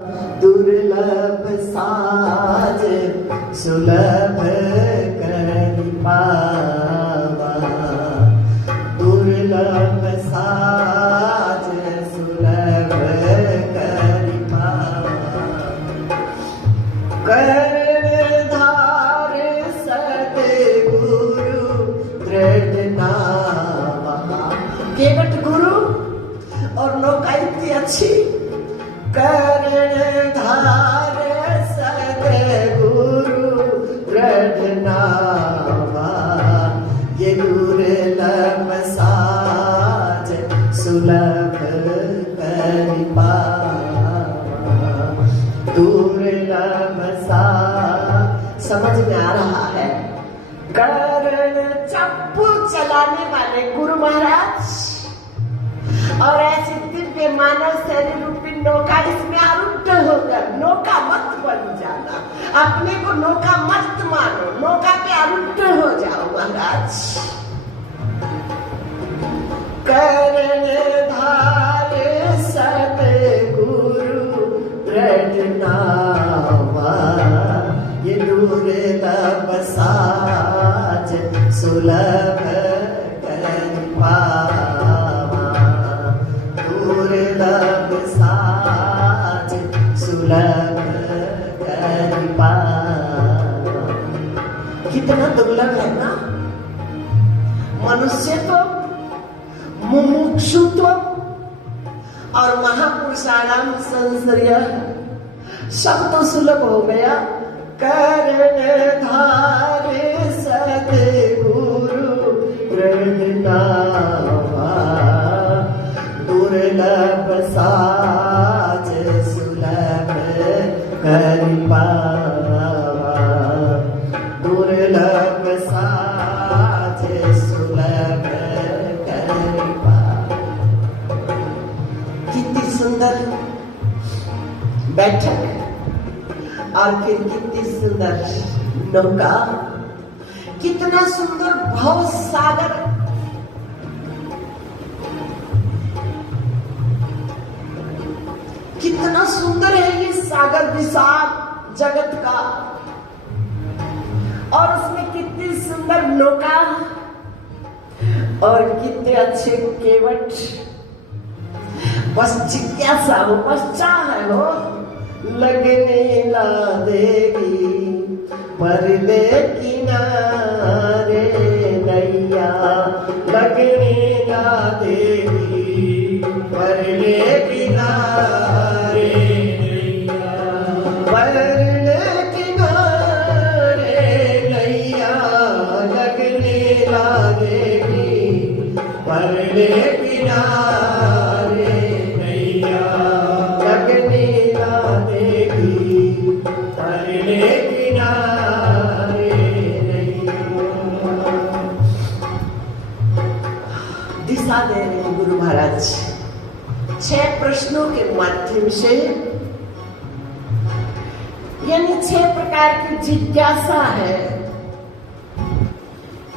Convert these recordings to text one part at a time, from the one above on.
दुर्लभ साज सुलभ करि पावा, दुर्लभ साज सुलभ करि पावा। कर्णधार सद्गुरु दृढ़ नावा। केवट गुरु और नौका इतनी अच्छी। कर्णधार सद्गुरु दृढ़ नावा, ये दुर्लभ साज सुलभ करि पावा, दुर्लभ साज। समझ में आ रहा है? कर्ण चप्पू चलाने वाले गुरु महाराज और ऐसे दिव्य मानव शरीर रूपी नौका, इसमें आरूढ़ होकर नौका मत बन जाना, अपने को नौका मत मानो, नौका पे आरूढ़ हो जाओ महाराज। कर्णधार सद्गुरु दृढ़ नावा, ये दुर्लभ साज सुलभ करि पावा, दुर्लभ साज सुलभ करि पावा। कितना दुर्लभ है ना। मनुष्य तो, मुमुक्षुत्व और महापुरुषाणाम संश्रय सब तो सुलभ हो गया। कर्णधार सद्गुरु दृढ़ नावा, दुर्लभ साज सुलभ करि पावा, दुर्लभ साज सुलभ करि पावा। कितनी सुंदर बैठक और फिर कितनी सुंदर नौका, कितना सुंदर भव सागर। कितना सुंदर है ये सागर विशाल जगत का, और उसमें कितनी सुंदर नौका और कितने अच्छे केवट। बस जिज्ञासा हो, बस चाह हो, लगने ला देगी परले किनारे नैया, लगने ला देगी परले किनारे नैया, परले किनारे नैया, लगने ला देगी परले किनारे नैया, लगने ला देगी परले किनारे नैया। दिशा दे रहे हैं गुरु महाराज 6 प्रश्नों के माध्यम से, यानी 6 प्रकार की जिज्ञासा है।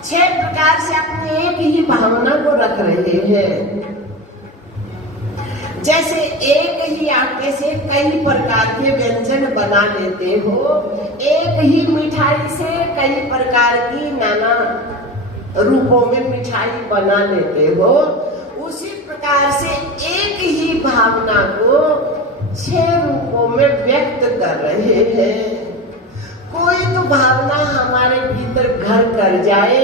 6 प्रकार से अपनी एक ही भावना को रख रहे हैं। जैसे एक ही आटे से कई प्रकार के व्यंजन बना लेते हो, एक ही मिठाई से कई प्रकार की नाना रूपों में मिठाई बना लेते हो, उसी प्रकार से एक ही भावना को 6 रूपों में व्यक्त कर रहे हैं। कोई तो भावना हमारे भीतर घर कर जाए,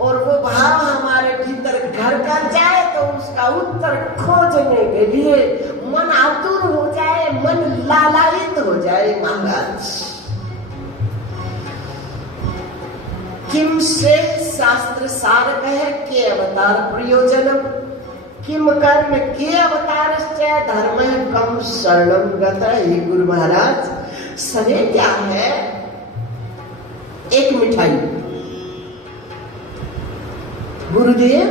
और वो भाव हमारे भीतर घर कर जाए तो उसका उत्तर खोजने के लिए मन आतुर हो जाए, मन लालायित हो जाए महाराज। किम से शास्त्र सार कहे के अवतार प्रयोजनम, किम कर्म के अवतार धर्म कम शरणम गता। ये गुरु महाराज सने क्या है? एक मिठाई। गुरुदेव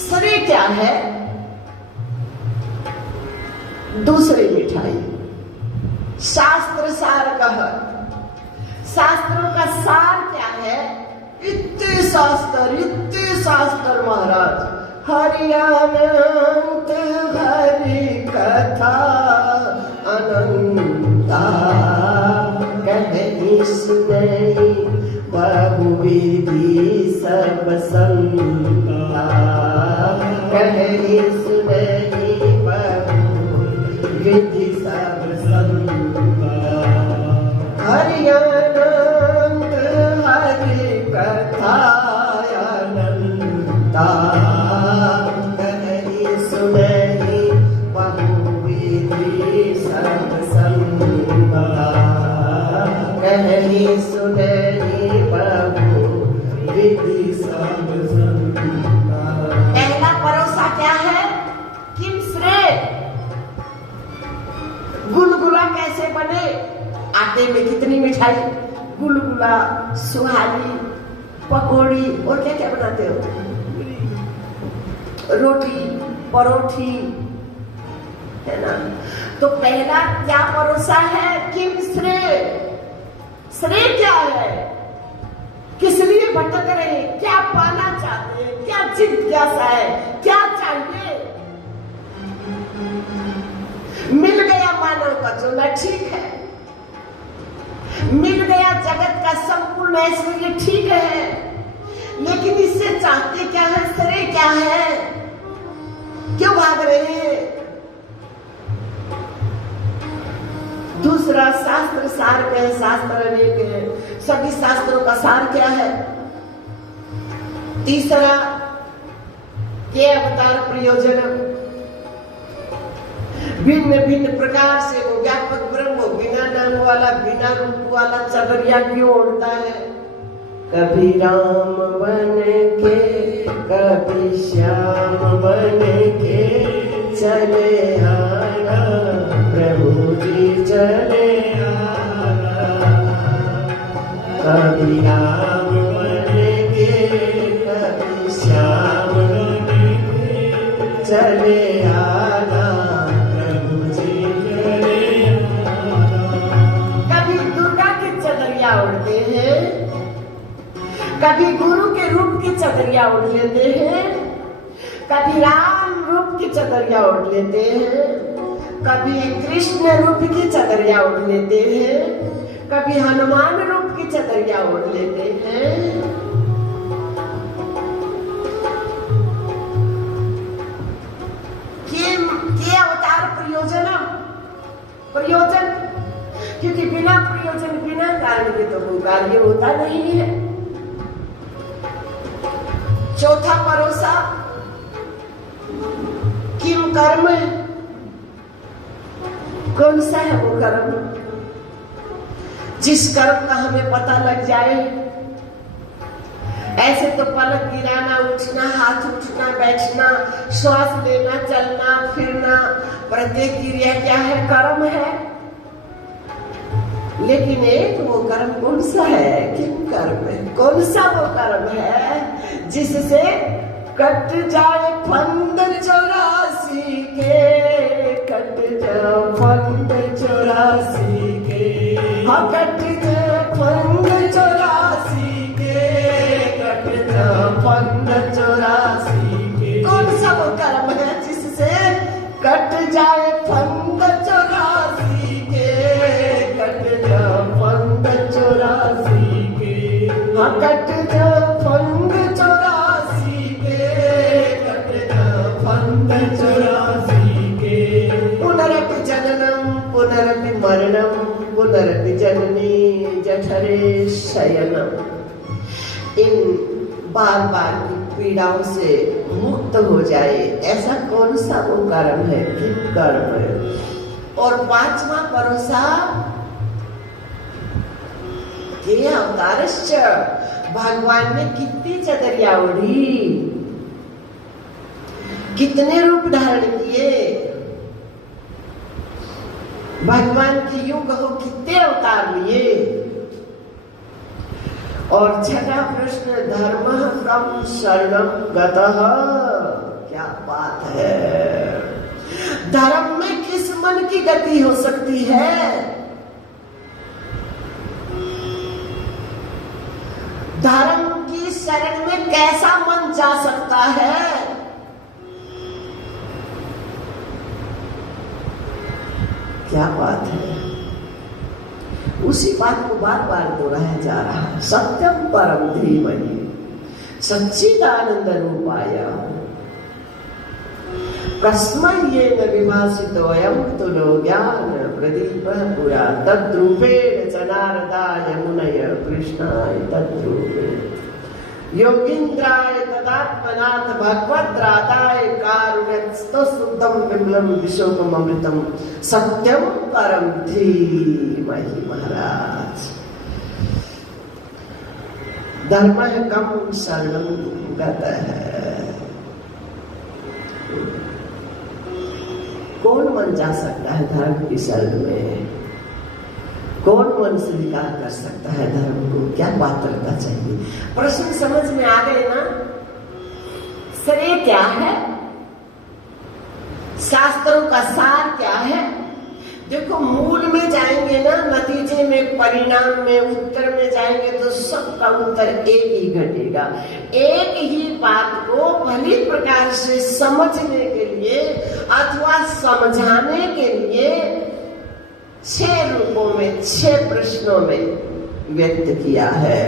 सरे क्या है? दूसरी मिठाई। शास्त्र सार कह, शास्त्रों का सार क्या है? इतने शास्त्र महाराज। हरि अनंत हरि कथा विधि सब संता। हरियानंद हरि कथा अनंता, कहि सुनहि बहु विधि सब संता। कहि सुनहि बहु विधि सब संता। पहला परोसा क्या है? किम श्रेय। गुलगुला कैसे बने? आटे में कितनी मिठाई, गुलगुला, सुहारी, पकौड़ी और क्या क्या बनाते हो, रोटी, परोठी, है ना। तो पहला क्या परोसा है? किम श्रेय। श्रेय क्या है? किस लिए भटक रहे हैं? क्या पाना चाहते हैं? क्या जिज्ञासा है? क्या चाहिए? मिल गया मानव का चोला, ठीक है। मिल गया जगत का संपूर्ण ऐश्वर्य, ठीक है। लेकिन इससे चाहते क्या है? श्रेय क्या है? क्यों भाग रहे हैं? दूसरा शास्त्र सार में है, शास्त्र अनेक है, सभी शास्त्रों का सार क्या है? तीसरा के अवतार प्रयोजन, भिन्न भिन्न प्रकार से वो व्यापक ब्रह्म बिना नाम वाला, बिना रूप वाला चबरिया क्यों उड़ता है? कभी राम बन के, कभी श्याम बन के चले आना, प्रभु जी चले आना। कभी राम बन के, कभी श्याम बन के चले आना, प्रभु जी चले आना। कभी दुर्गा की चदरिया उड़ते हैं, कभी गुरु के रूप की चदरिया उड़ लेते हैं, कभी राम रूप की चदरिया उड़ लेते हैं, कभी कृष्ण रूप की चदरिया उड़ लेते हैं, कभी हनुमान रूप की चदरिया उड़ लेते हैं। के अवतार प्रयोजन, क्योंकि बिना प्रयोजन, बिना कारण के तो कोई कार्य होता नहीं है। चौथा परोसा किम कर्म। कौन सा है वो कर्म? जिस कर्म का हमें पता लग जाए। ऐसे तो पलक गिराना, उठना, हाथ उठना, बैठना, श्वास लेना, चलना फिरना, प्रत्येक क्रिया क्या है? कर्म है। लेकिन एक वो कर्म कौन सा है? किम कर्म है? कौन सा वो कर्म है जिससे कट जाए फंद 84 के, कट जाए फंद 84 के, हाँ कट जाए फंद 84 के, कट जाए फंद 84 के। कौन सा वो कर्म है जिससे कट जाए फंद 84 के, कट जाए फंद 84 के, हाँ कट जाए फंद 84 के, कट जाए फंद 84 के। पुनरपि जननम पुनरपि मरणम, पुनरपि जननी जठरे शयनम। इन बार बार की पीड़ाओं से मुक्त हो जाए, ऐसा कौन सा वो कर्म है? किम कर्म है? और पांचवा परोसा के अवतारश्च। भगवान ने कितनी चदरिया उड़ी, कितने रूप धारण किए। भगवान के युग हो कितने अवतार लिए। और छठा प्रश्न धर्म कम शरणम गतः। क्या बात है! धर्म में किस मन की गति हो सकती है? धर्म की शरण में कैसा मन जा सकता है? क्या बात है! उसी बात को बार बार दोहराया जा रहा है। सत्यम परम धीमहि सच्चिदानंद रूपाय। कस्मै येन विभासितोऽयं तुलो ज्ञान प्रदीपः पुरा तद्रूपेण च नारदाय मुनय कृष्णाय तद्रूपेण योगीन्द्राय तदात्मनाथ भगवद्राताय कारुण्यस्तो शुद्धं विमलं विशोकममृतं सत्यं परं धीमहि। महाराज धर्मः कं शरणं गतः। कौन मन जा सकता है धर्म की शरण में? कौन मन स्वीकार कर सकता है धर्म को? क्या पात्रता चाहिए? प्रश्न समझ में आ गए ना? श्रेय क्या है? शास्त्रों का सार क्या है? देखो, मूल में जाएंगे ना, नतीजे में, परिणाम में, उत्तर में जाएंगे तो सबका उत्तर एक ही घटेगा। एक ही बात को भली प्रकार से समझने के लिए अथवा समझाने के लिए 6 रूपों में 6 प्रश्नों में व्यक्त किया है।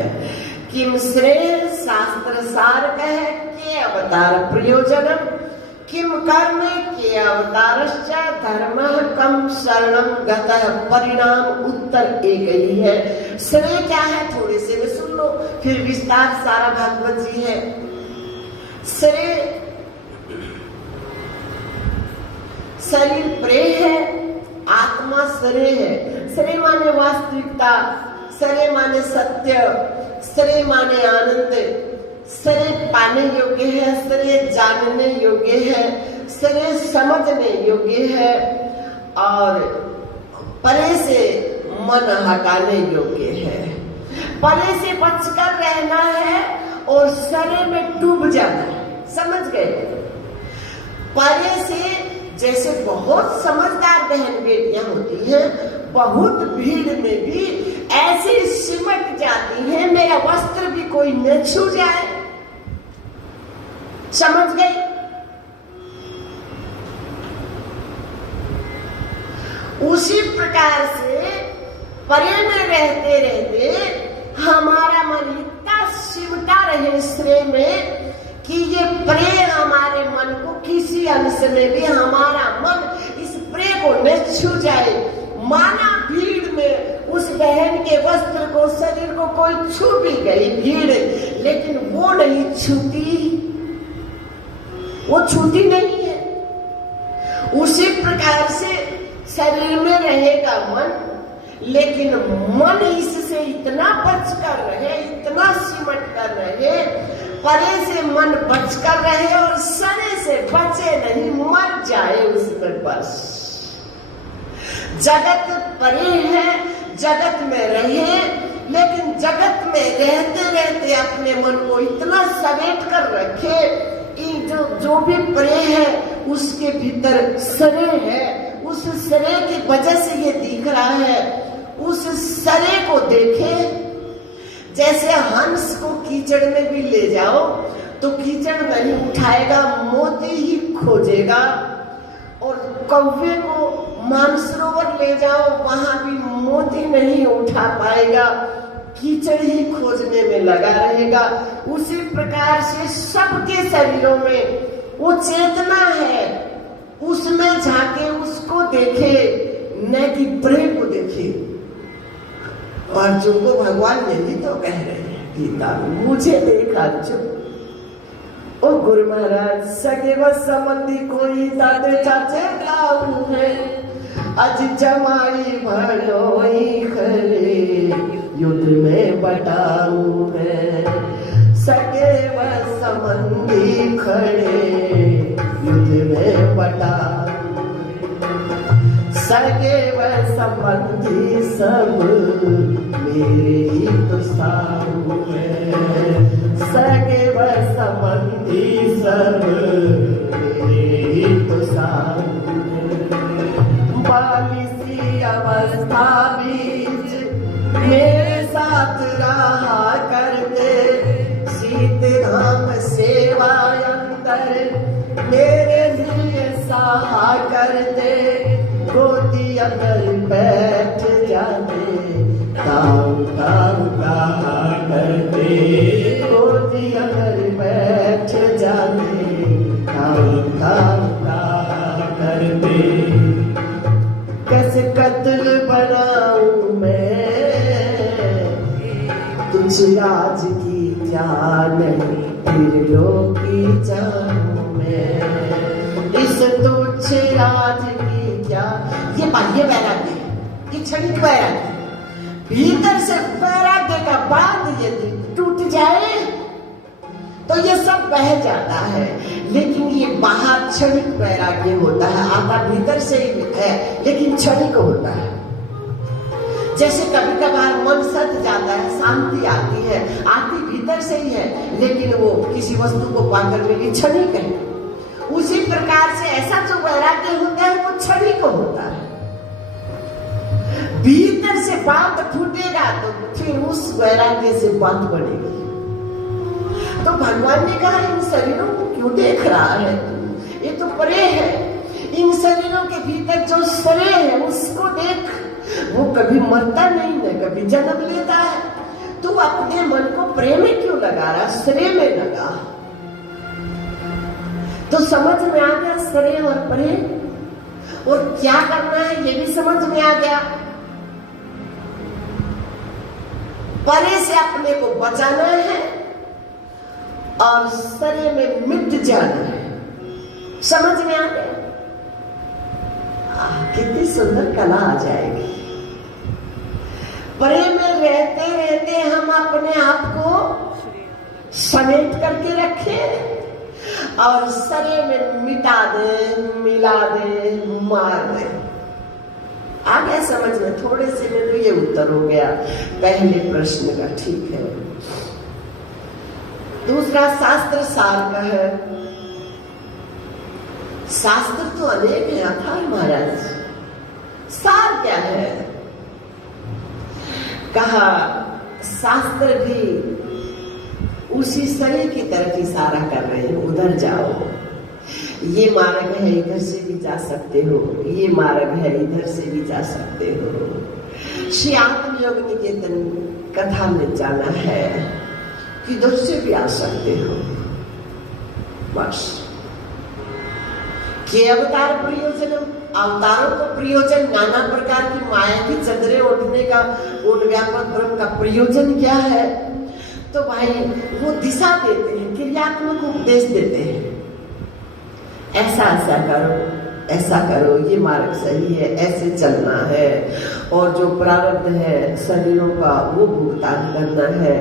किम श्रेय शास्त्र सार कह के अवतार प्रयोजनम, किम कर्म के अवतारश्च धर्मः कम शरणं गतः। परिणाम उत्तर एक ही है। श्रेय क्या है थोड़े से में सुन लो, फिर विस्तार सारा भागवत जी है। श्रेय शरीर प्रेय है, आत्मा श्रेय है। श्रेय माने वास्तविकता, श्रेय माने सत्य, श्रेय माने आनंद, श्रेय पाने योग्य है, श्रेय जानने योग्य है, श्रेय समझने योग्य है और परे से मन हटाने योग्य है। परे से बचकर रहना है और श्रेय में डूब जाना है। समझ गए? परे से जैसे बहुत समझदार बहन बेटियां होती हैं, बहुत भीड़ में भी ऐसे सिमट जाती हैं, मेरा वस्त्र भी कोई न छू जाए। समझ गई? उसी प्रकार से परे में रहते रहते हमारा मन इतना सिमटा रहे श्रेय में कि ये प्रेम हमारे मन को किसी अंश में भी हमारा मन इस प्रेम को न छू जाए। माना भीड़ में उस बहन के वस्त्र को, शरीर को कोई छू भी गई भीड़, लेकिन वो नहीं छूती, वो छूती नहीं है। उसी प्रकार से शरीर में रहेगा मन, लेकिन मन इससे इतना बच कर रहे, इतना सिमट कर रहे, परे से मन बच कर रहे और सरे से बचे नहीं, मर जाए उसमें बस। जगत परे है, जगत में रहे, लेकिन जगत में रहते रहते अपने मन को इतना समेट कर रखे कि जो भी प्रे है उसके भीतर सरे है। उस सरे की वजह से ये दिख रहा है। उस सरे को देखे, जैसे हंस को कीचड़ में भी ले जाओ तो कीचड़ नहीं उठाएगा, मोती ही खोजेगा। और कौवे को मानसरोवर ले जाओ, वहां भी मोती नहीं उठा पाएगा, कीचड़ ही खोजने में लगा रहेगा। उसी प्रकार से सबके शरीरों में वो चेतना है, उसमें झांके, उसको देखे, न कि प्रेम को देखे। और जो को भगवान यही तो कह रहे हैं गीता, मुझे देखा जो ओ गुरु महाराज सगे व संबंधी कोई दादे चाचे ताऊ है, अज जमाई भलोई खरे युद्ध में बटाऊ है। सगे व संबंधी खड़े युद्ध में बटाऊ, सगे व संबंधी सब मेरे ही तो साऊ है। सगे व संबंधी सब मेरे ही तो साऊ है। बालिसी अवस्था बीच मेरे साथ रहा करते, शीत घाम सेवा अंतर मेरे लिए सहा करते। गोदी अंदर बैठ जाते, ताऊ ताऊ कहा करते। गोदी अंदर बैठ जाते, ताऊ ताऊ कहा कैसे कत्ल बनाऊं मैं, तुझ आज की जान फिर लोग की जानूं मैं, इस तुझ आज की क्या। ये बाह्य वैराग्य, ये क्षणिक वैराग्य। भीतर से वैराग्य का बांध यदि टूट जाए तो ये सब बह जाता है, लेकिन ये बाहर क्षणिक वैराग्य होता है, आता भीतर से ही है लेकिन क्षणिक होता है। जैसे कभी कभार मन सत जाता है, शांति आती है, आती भीतर से ही है, लेकिन वो किसी वस्तु को पाकर मेरी क्षणिक है। उसी प्रकार से ऐसा जो वैराग्य होता है वो क्षणिक होता है। भीतर से बात फूटेगा तो फिर उस वैराग्य से बात बढ़ेगी। तो भगवान ने कहा इन शरीरों को क्यों देख रहा है, ये तो परे है, इन शरीरों के भीतर जो श्रेय है उसको देख। वो कभी मरता नहीं न कभी जन्म लेता है, तू अपने मन को प्रेम में क्यों लगा रहा, श्रेय में लगा। तो समझ में आ गया श्रेय और परे, और क्या करना है ये भी समझ में आ गया। परे से अपने को बचाना है और श्रेय में मिट जाना है। समझ में आ गया। कितनी सुंदर कला आ जाएगी। परे में रहते रहते हम अपने आप को समेट करके रखें और श्रेय में मिटा दे, मिला दे, मार दे। आ गया समझ में? थोड़े से में तो ये उत्तर हो गया पहले प्रश्न का। ठीक है, दूसरा शास्त्र सार का है। शास्त्र तो अनेक है अथाह महाराज, सार क्या है? कहा शास्त्र भी उसी शरीर की तरफ इशारा कर रहे हैं, उधर जाओ, ये मार्ग है इधर से भी जा सकते हो, ये मार्ग है इधर से भी जा सकते हो। श्री आत्मयोग निकेतन कथा में जाना है, किधर से भी आ सकते हो। बस के अवतार प्रयोजन, अवतारों का प्रयोजन नाना प्रकार की माया की चदरें उठने का, उन व्यापक ब्रह्म का प्रयोजन क्या है? तो भाई वो दिशा देते हैं, क्रियात्मक उपदेश देते हैं। ऐसा ऐसा करो, ऐसा करो, ये मार्ग सही है, ऐसे चलना है, और जो प्रारब्ध है शरीरों का वो भुगतान करना है।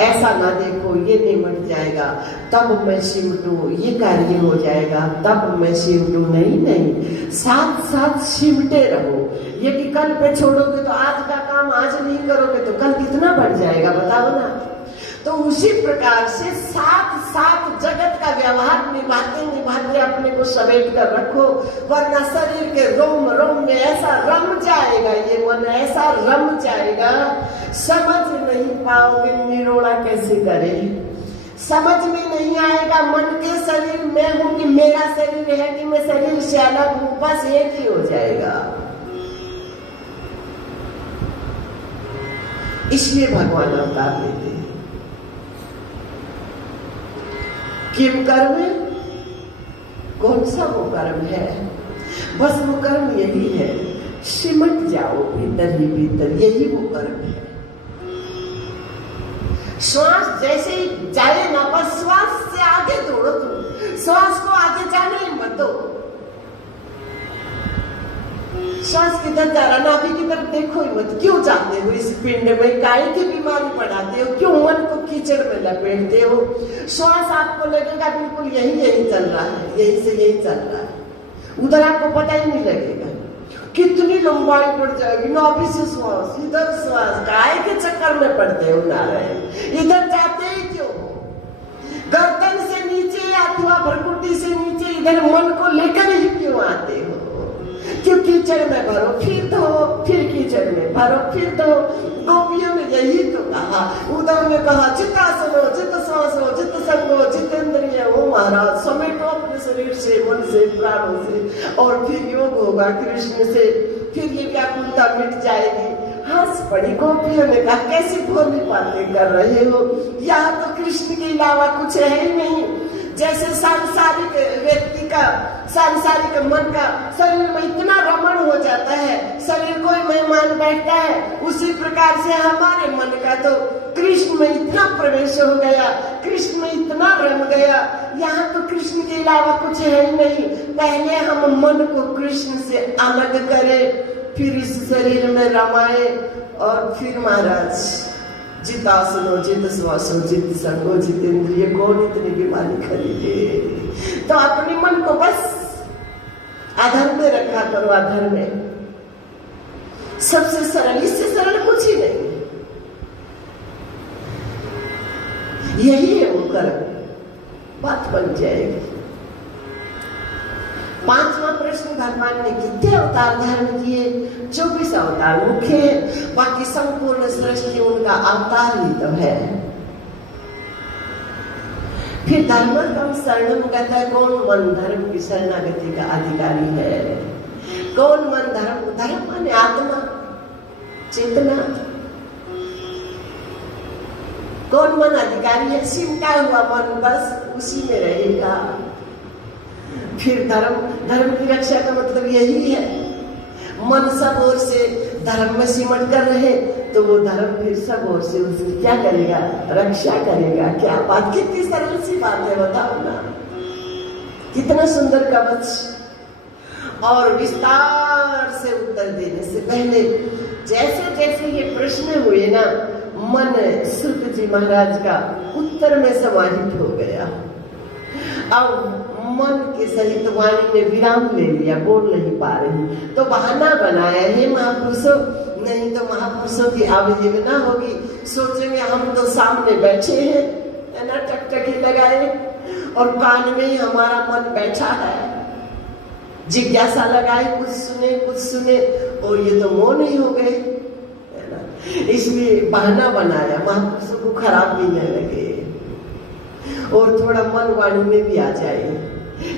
ऐसा ना देखो ये निमट जाएगा तब मैं सिमटू, ये कार्य हो जाएगा तब मैं सिमटू। नहीं नहीं, साथ साथ सिमटे रहो। यदि कल पे छोड़ोगे तो आज का काम आज नहीं करोगे तो कल कितना बढ़ जाएगा, बताओ ना। तो उसी प्रकार से साथ साथ जगत का व्यवहार निभाते निभाते अपने को समेट कर रखो, वरना शरीर के रोम रोम में ऐसा रम जाएगा, ये मन ऐसा रम जाएगा, समझ नहीं पाओगे निरोड़ा कैसे करे। समझ में नहीं आएगा मन के शरीर में हूं कि मेरा शरीर है कि मैं शरीर से अलग हूं, बस एक ही हो जाएगा। इसलिए भगवान अवतार लेते हैं। किम कर्म, कौन सा वो कर्म है? बस वो कर्म यही है, सिमट जाओ भीतर ही भीतर, यही वो कर्म है। श्वास जैसे ही जाए ना, बस श्वास से आगे दौड़ो तुम, श्वास को आगे जाने ही मत दो। श्वास किधर जा रहा, नाभि की तरफ देखो ही मत। क्यों जाते हो इस पिंड में, काहे की बीमारी बढ़ाते हो, क्यों मन को कीचड़ में लपेटते हो? श्वास आपको लगेगा बिल्कुल यही यही चल रहा है, यही से यही चल रहा है, उधर आपको पता ही नहीं लगेगा। कितनी लंबाई बढ़ जाएगी, नाभि से श्वास, इधर श्वास, काहे के चक्कर में पड़ते हो नारायण? इधर जाते ही क्यों? गर्दन से नीचे अथवा भ्रुकुटी से नीचे इधर मन को लेकर ही क्यों आते हो? क्यों कीचड़ में भरो फिर धो, फिर कीचड़ में भरो फिर धो। गोपियों ने यही तो कहा, उद्धव ने कहा चित्तासन हो, चित्त श्वास हो, चित्त संग हो, चित्तेंद्रिय हो महाराज, समेटो अपने शरीर से, मन से, प्राणों से, और फिर योग होगा कृष्ण से, फिर ये व्याकुलता मिट जाएगी। हंस पड़ी गोपियों ने कहा कैसी भोली बातें कर रहे हो, यहाँ तो कृष्ण के अलावा कुछ है ही नहीं। जैसे सांसारिक व्यक्ति का, सांसारिक मन का शरीर में इतना रमण हो जाता है, शरीर को ही मेहमान बैठता है, उसी प्रकार से हमारे मन का तो कृष्ण में इतना प्रवेश हो गया, कृष्ण में इतना रम गया, यहाँ तो कृष्ण के अलावा कुछ है ही नहीं। पहले हम मन को कृष्ण से अलग करें, फिर इस शरीर में रमाए, और फिर महाराज जितासनो जित श्वासो जित संगो जितेंद्रिय, कौन इतनी बीमारी खरीदे। तो अपने मन को बस अधर्म में रखा करो, अधर्म में। सबसे सरल, इससे सरल कुछ ही नहीं। यही है वो कर्म, बात बन जाएगी। पांचवा प्रश्न, भगवान ने कितने अवतार धारण किए? 24 अवतार मुख्य है, बाकी संपूर्ण सृष्टि उनका अवतार ही तो है। फिर धर्म कम शरणम कहता है, कौन मन धर्म की शरणागति का अधिकारी है? कौन मन धर्म, धर्म माने आत्मा, चेतना। कौन मन अधिकारी है? सिमटा हुआ मन बस उसी में रहेगा। फिर धर्म, धर्म की रक्षा का मतलब यही है, मन सब ओर से धर्म में सिमट कर रहे, तो वो धर्म फिर सब ओर से उसकी क्या करेगा? रक्षा करेगा। क्या बात, कितनी सरल सी बात है, बताओ ना, कितना सुंदर कवच। और विस्तार से उत्तर देने से पहले जैसे जैसे ये प्रश्न हुए ना, मन सुत जी महाराज का उत्तर में समाहित हो गया। अब मन के सहित वाणी ने विराम ले लिया, बोल नहीं पा रही, तो बहाना बनाया है महापुरुषों, नहीं तो महापुरुषों की आविर्भावना होगी, सोचेंगे हम तो सामने बैठे हैं, है ना, टकटकी लगाए, और कान में ही हमारा मन बैठा है, जिज्ञासा लगाए, कुछ सुने, और ये तो मौन ही हो गए, है ना। इसलिए बहाना बनाया, महापुरुषों को खराब भी न लगे और थोड़ा मन वाणी में भी आ जाए।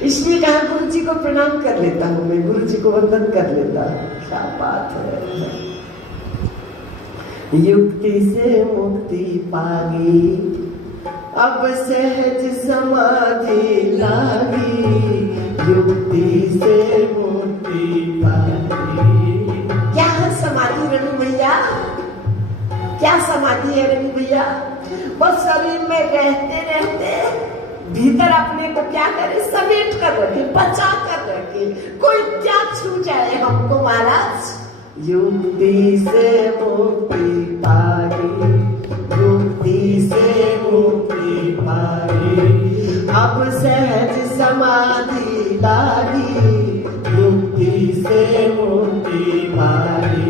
इसलिए कहा गुरु जी को प्रणाम कर लेता हूँ, मैं गुरु जी को वंदन कर लेता हूँ। क्या बात है। युक्ति से मुक्ति पागी, अब सहज समाधि लागी, युक्ति से मुक्ति पागी। क्या है समाधि रवि भैया? क्या समाधि है रवि भैया? बस शरीर में रहते रहते भीतर अपने को क्या करे? समेट कर रखे, बचा कर रखे, कोई क्या छू जाए हमको महाराज। युक्ति से मुक्ति पाई, युक्ति से मुक्ति पाई, अब सहज समाधि लागी, युक्ति से मुक्ति पाई,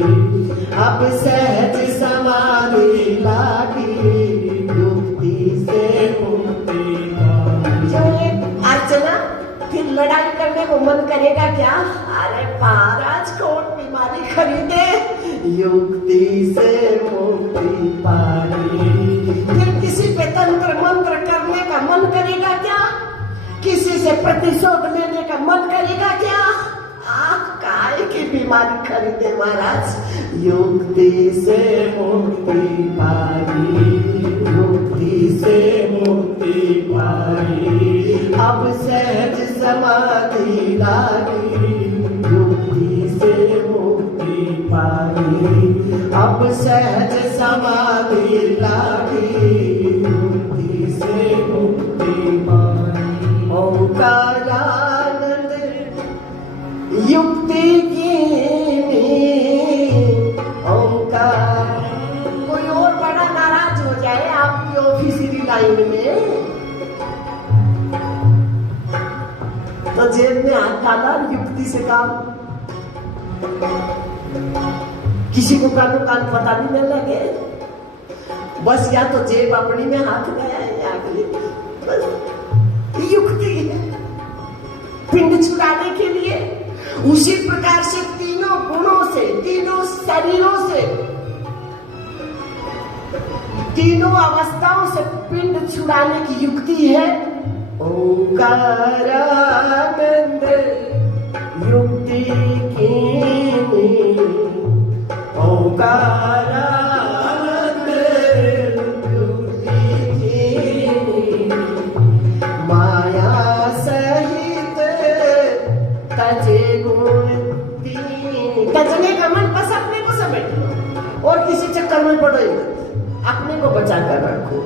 अब सहज समाधि लागी, युक्ति से मुक्ति पाई। जो ये अर्चना, फिर लड़ाई करने को मन करेगा क्या? अरे महाराज कौन बीमारी खरीदे? युक्ति से मुक्ति पाई। फिर किसी पे तंत्र मंत्र करने का मन करेगा क्या? किसी से प्रतिशोध लेने का मन करेगा क्या? काय की बीमारी खरीदे महाराज? युक्ति से मुक्ति पाई, युक्ति से मुक्ति पाई, अब सहज समाधि लागी, युक्ति से मुक्ति पाई, अब सहज समाधि लागी, युक्ति से मुक्ति पाई। ओंकारानंद युक्ति की ओंकार। कोई और बड़ा नाराज हो जाए आपकी ऑफिसरी लाइन में, तो जेब में हाथ डाला, युक्ति से काम। किसी को कानो कान पता भी न लगे, बस या तो जेब अपनी में हाथ गया है या अगली, बस युक्ति है पिंड छुड़ाने के लिए। उसी प्रकार से तीनों गुणों से, तीनों शरीरों से, तीनों अवस्थाओं से पिंड छुड़ाने की युक्ति है ओंकारानंद युक्ति की। ओंकारानंद युक्ति की। माया चक्कर में पड़ो ही मत, अपने को बचा कर रखो।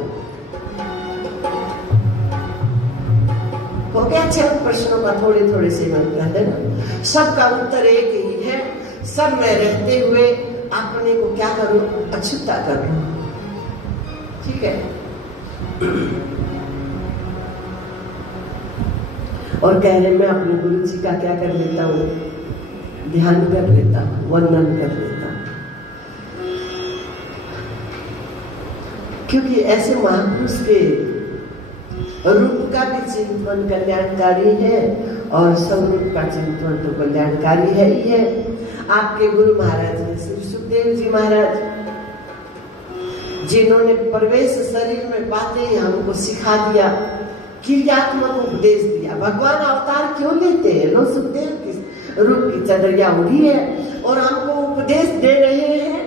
हो गया 6 प्रश्नों का थोड़े थोड़े से मैं कह देना, सबका उत्तर एक ही है। सब में रहते हुए अपने को क्या करो, अछूता कर लो, ठीक है। और कह रहे मैं अपने गुरु जी का क्या कर लेता हूँ, ध्यान कर लेता हूँ, वंदन कर लेता हूँ, क्योंकि ऐसे महापुरुष के रूप का भी चिंतन कल्याणकारी है और स्वरूप का चिंतन तो कल्याणकारी है ही है। आपके गुरु महाराज ने श्री सुखदेव जी महाराज, जिन्होंने प्रवेश शरीर में पाते ही हमको सिखा दिया, क्रियात्मक उपदेश दिया। भगवान अवतार क्यों लेते हैं? लो सुखदेव की रूप की चदरिया उड़ी है और हमको उपदेश दे रहे हैं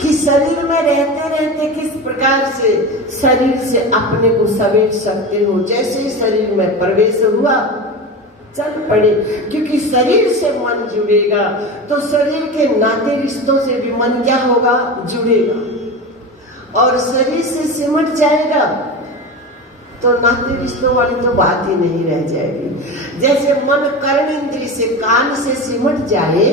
कि शरीर में रहते रहते किस प्रकार से शरीर से अपने को समेट सकते हो। जैसे ही शरीर में प्रवेश हुआ चल पड़े, क्योंकि शरीर से मन जुड़ेगा तो शरीर के नाते रिश्तों से भी मन क्या होगा, जुड़ेगा। और शरीर से सिमट जाएगा तो नाते रिश्तों वाली तो बात ही नहीं रह जाएगी। जैसे मन कर्ण इंद्री से, कान से सिमट जाए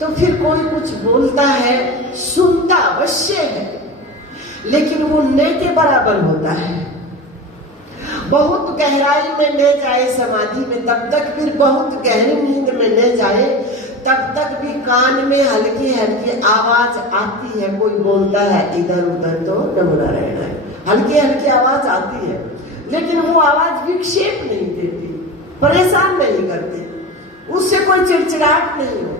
तो फिर कोई कुछ बोलता है, सुनता अवश्य है, लेकिन वो न के बराबर होता है। बहुत गहराई में ले जाए समाधि में, तब तक फिर बहुत गहरी नींद में ले जाए, तब तक भी कान में हल्की हल्की आवाज आती है। कोई बोलता है इधर उधर तो नमो नारायण है, हल्की हल्की आवाज आती है, लेकिन वो आवाज विक्षेप नहीं देती, परेशान नहीं करती, उससे कोई चिड़चिड़ाहट नहीं होती।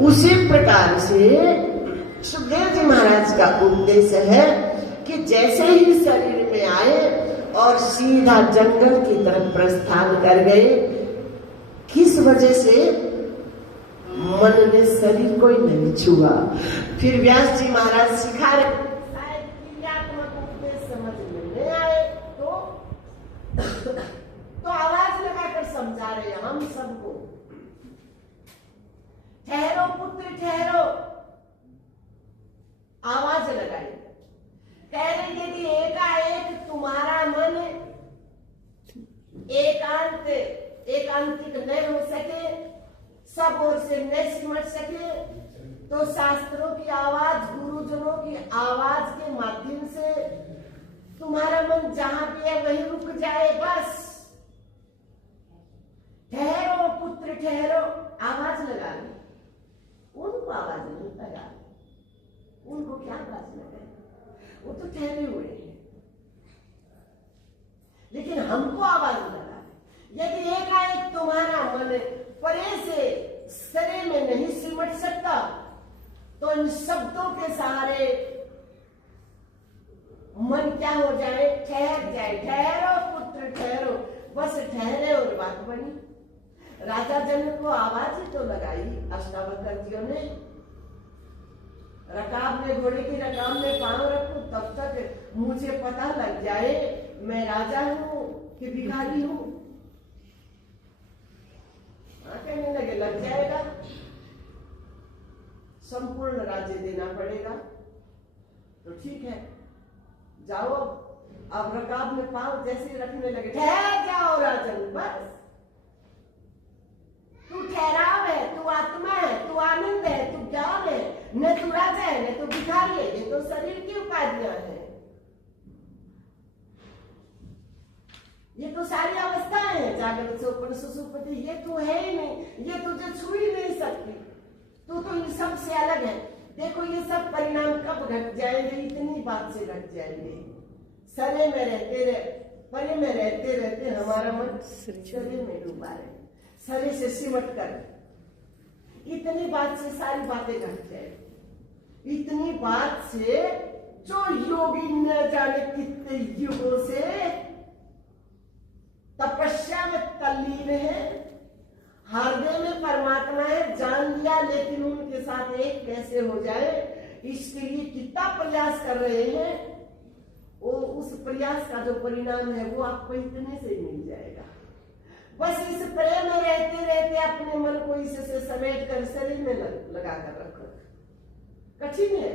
उसी प्रकार से सुखदेव जी महाराज का उपदेश है कि जैसे ही शरीर में आए और सीधा जंगल की तरफ प्रस्थान कर गए, किस वजह से? मन ने शरीर को ही नहीं छुआ। फिर व्यास जी महाराज सिखा रहे, शायद क्रियात्मक उपदेश समझ में नहीं आए तो आवाज लगाकर समझा रहे हम सबको, ठहरो पुत्र ठहरो, आवाज लगाई। कह रहे यदि एकाएक तुम्हारा मन एकांतिक न हो सके, सब ओर से न सिमट सके, तो शास्त्रों की आवाज, गुरुजनों की आवाज के माध्यम से तुम्हारा मन जहां भी है वहीं रुक जाए। बस ठहरो पुत्र ठहरो, आवाज लगा ली। उनको आवाज नहीं लगा, उनको क्या आवाज लगे, वो तो ठहरे हुए हैं, लेकिन हमको आवाज लगा। यदि एकाएक तुम्हारा मन परे से सरे में नहीं सिमट सकता, तो इन शब्दों के सहारे मन क्या हो जाए, ठहर जाए। ठहरो पुत्र ठहरो, बस ठहरे और बात बनी। राजा जनक को आवाज ही तो लगाई अष्टावक्र ने, रकाब में, घोड़े की रकाब में पांव रखूं तब तक मुझे पता लग जाए मैं राजा हूं कि भिखारी हूं। कहने लगे लग जाएगा, संपूर्ण राज्य देना पड़ेगा। तो ठीक है, जाओ। अब रकाब में पांव जैसे रखने लगे, ठहर जाओ राजन, बस तू ठहराव है, तू आत्मा है, तू आनंद है, तू ज्ञान है, न तू राजा है न तू भिखारी है। ये तो शरीर की उपाधियां हैं, ये तो सारी अवस्थाएं हैं, जागृत स्वप्न सुषुप्ति, ये तो है ही नहीं, ये तुझे छू ही नहीं सकती, तू तो इन सब से अलग है। देखो ये सब परिणाम कब घट जाएंगे, इतनी बात से घट जाएंगे। सरे में रहते परे में रहते रहते हमारा मन सरे में डूबा है, सरे से सिमट कर, इतनी बात से सारी बातें घट जाएगी। इतनी बात से जो योगी न जाने कितने युगों से तपस्या में तल्लीन है, हृदय में परमात्मा है, जान लिया, लेकिन उनके साथ एक कैसे हो जाए इसके लिए कितना प्रयास कर रहे हैं, वो उस प्रयास का जो परिणाम है वो आपको इतने से मिल जाएगा। बस इस प्रेम में रहते रहते अपने मन को इससे समेट कर शरीर में लगा कर रखो, कठिन है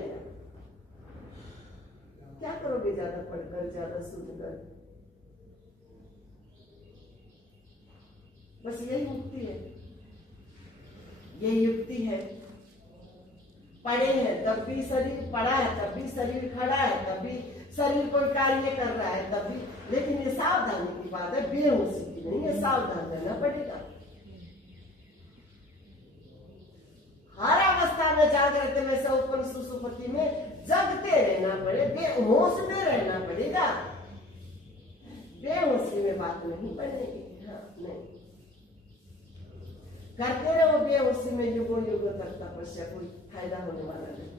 क्या करोगे ज्यादा पढ़कर, ज्यादा सुनकर? बस यही मुक्ति है, यही युक्ति है। पड़े हैं तब भी शरीर पड़ा है, तब भी शरीर खड़ा है, तब भी शरीर कोई कार्य कर रहा है, तब भी। लेकिन ये सावधानी की बात है, बेहोशी की नहीं है, सावधान रहना पड़ेगा। हर अवस्था में जागृत में सौपन सुसुप्ति में जगते रहना पड़े, बेहोश में रहना पड़ेगा। बेहोशी में बात नहीं बनेगी। हाँ, नहीं करते रहो बेहोशी में युगों युगों तक तपस्या, कोई फायदा होने वाला नहीं।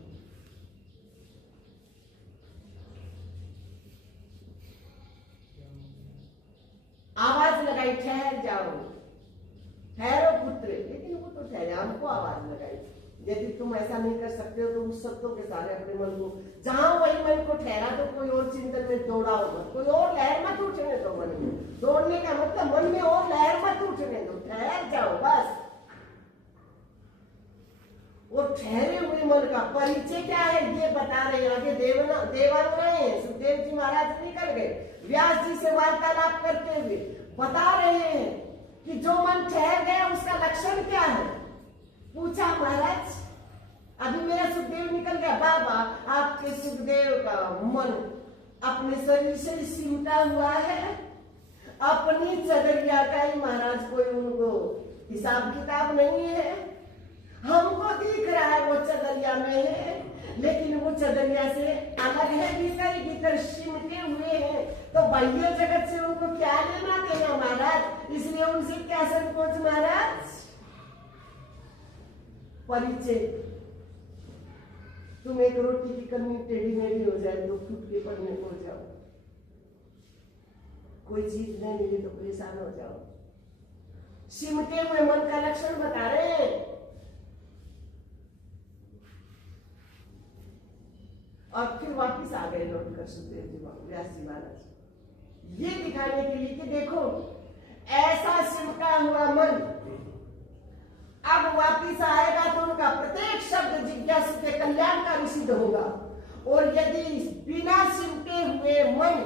आवाज लगाई, ठहर जाओ, ठहरो पुत्र, लेकिन वो तो ठहरे, हमको आवाज लगाई। यदि तुम ऐसा नहीं कर सकते हो तो उस शब्दों के सारे अपने मन को, जहां वही मन को ठहरा तो कोई और चिंतन में दौड़ाओ मत, कोई और लहर मत उठने दो मन में। दौड़ने का मतलब मन में और लहर मत उठने दो, ठहर जाओ बस। वो ठहरे हुए मन का परिचय क्या है ये बता रहे हैं। आगे देवान रहे हैं, सुखदेव जी महाराज निकल गए, व्यास जी से वार्तालाप करते हुए बता रहे हैं कि जो मन ठहर गया उसका लक्षण क्या है। पूछा महाराज, अभी मेरा सुखदेव निकल गया। बाबा, आपके सुखदेव का मन अपने शरीर से सिमटा हुआ है, अपनी चदरिया का ही महाराज, कोई उनको हिसाब किताब नहीं है। हमको दिख रहा है वो चदरिया में है, लेकिन वो चदरिया से अलग है, भीतर भीतर सिमटे हुए हैं। तो बाह्य जगत से उनको क्या लेना देना महाराज, इसलिए उनसे क्या संकोच महाराज। परिचय, तुम एक रोटी की कमी टेढ़ी मेढ़ी हो जाए तो फूट के पड़ने को जाओ, कोई चीज नहीं मिली तो परेशान हो जाओ। सिमटे हुए मन का लक्षण बता रहे हैं। और फिर वापिस आ गए लौटकर सुखदेव जी व्यास जी महाराज, ये दिखाने के लिए कि देखो ऐसा सिमटा हुआ मन अब वापिस आएगा तो उनका प्रत्येक शब्द जिज्ञासु के कल्याणकारी सिद्ध होगा। और यदि बिना सिमटे हुए मन,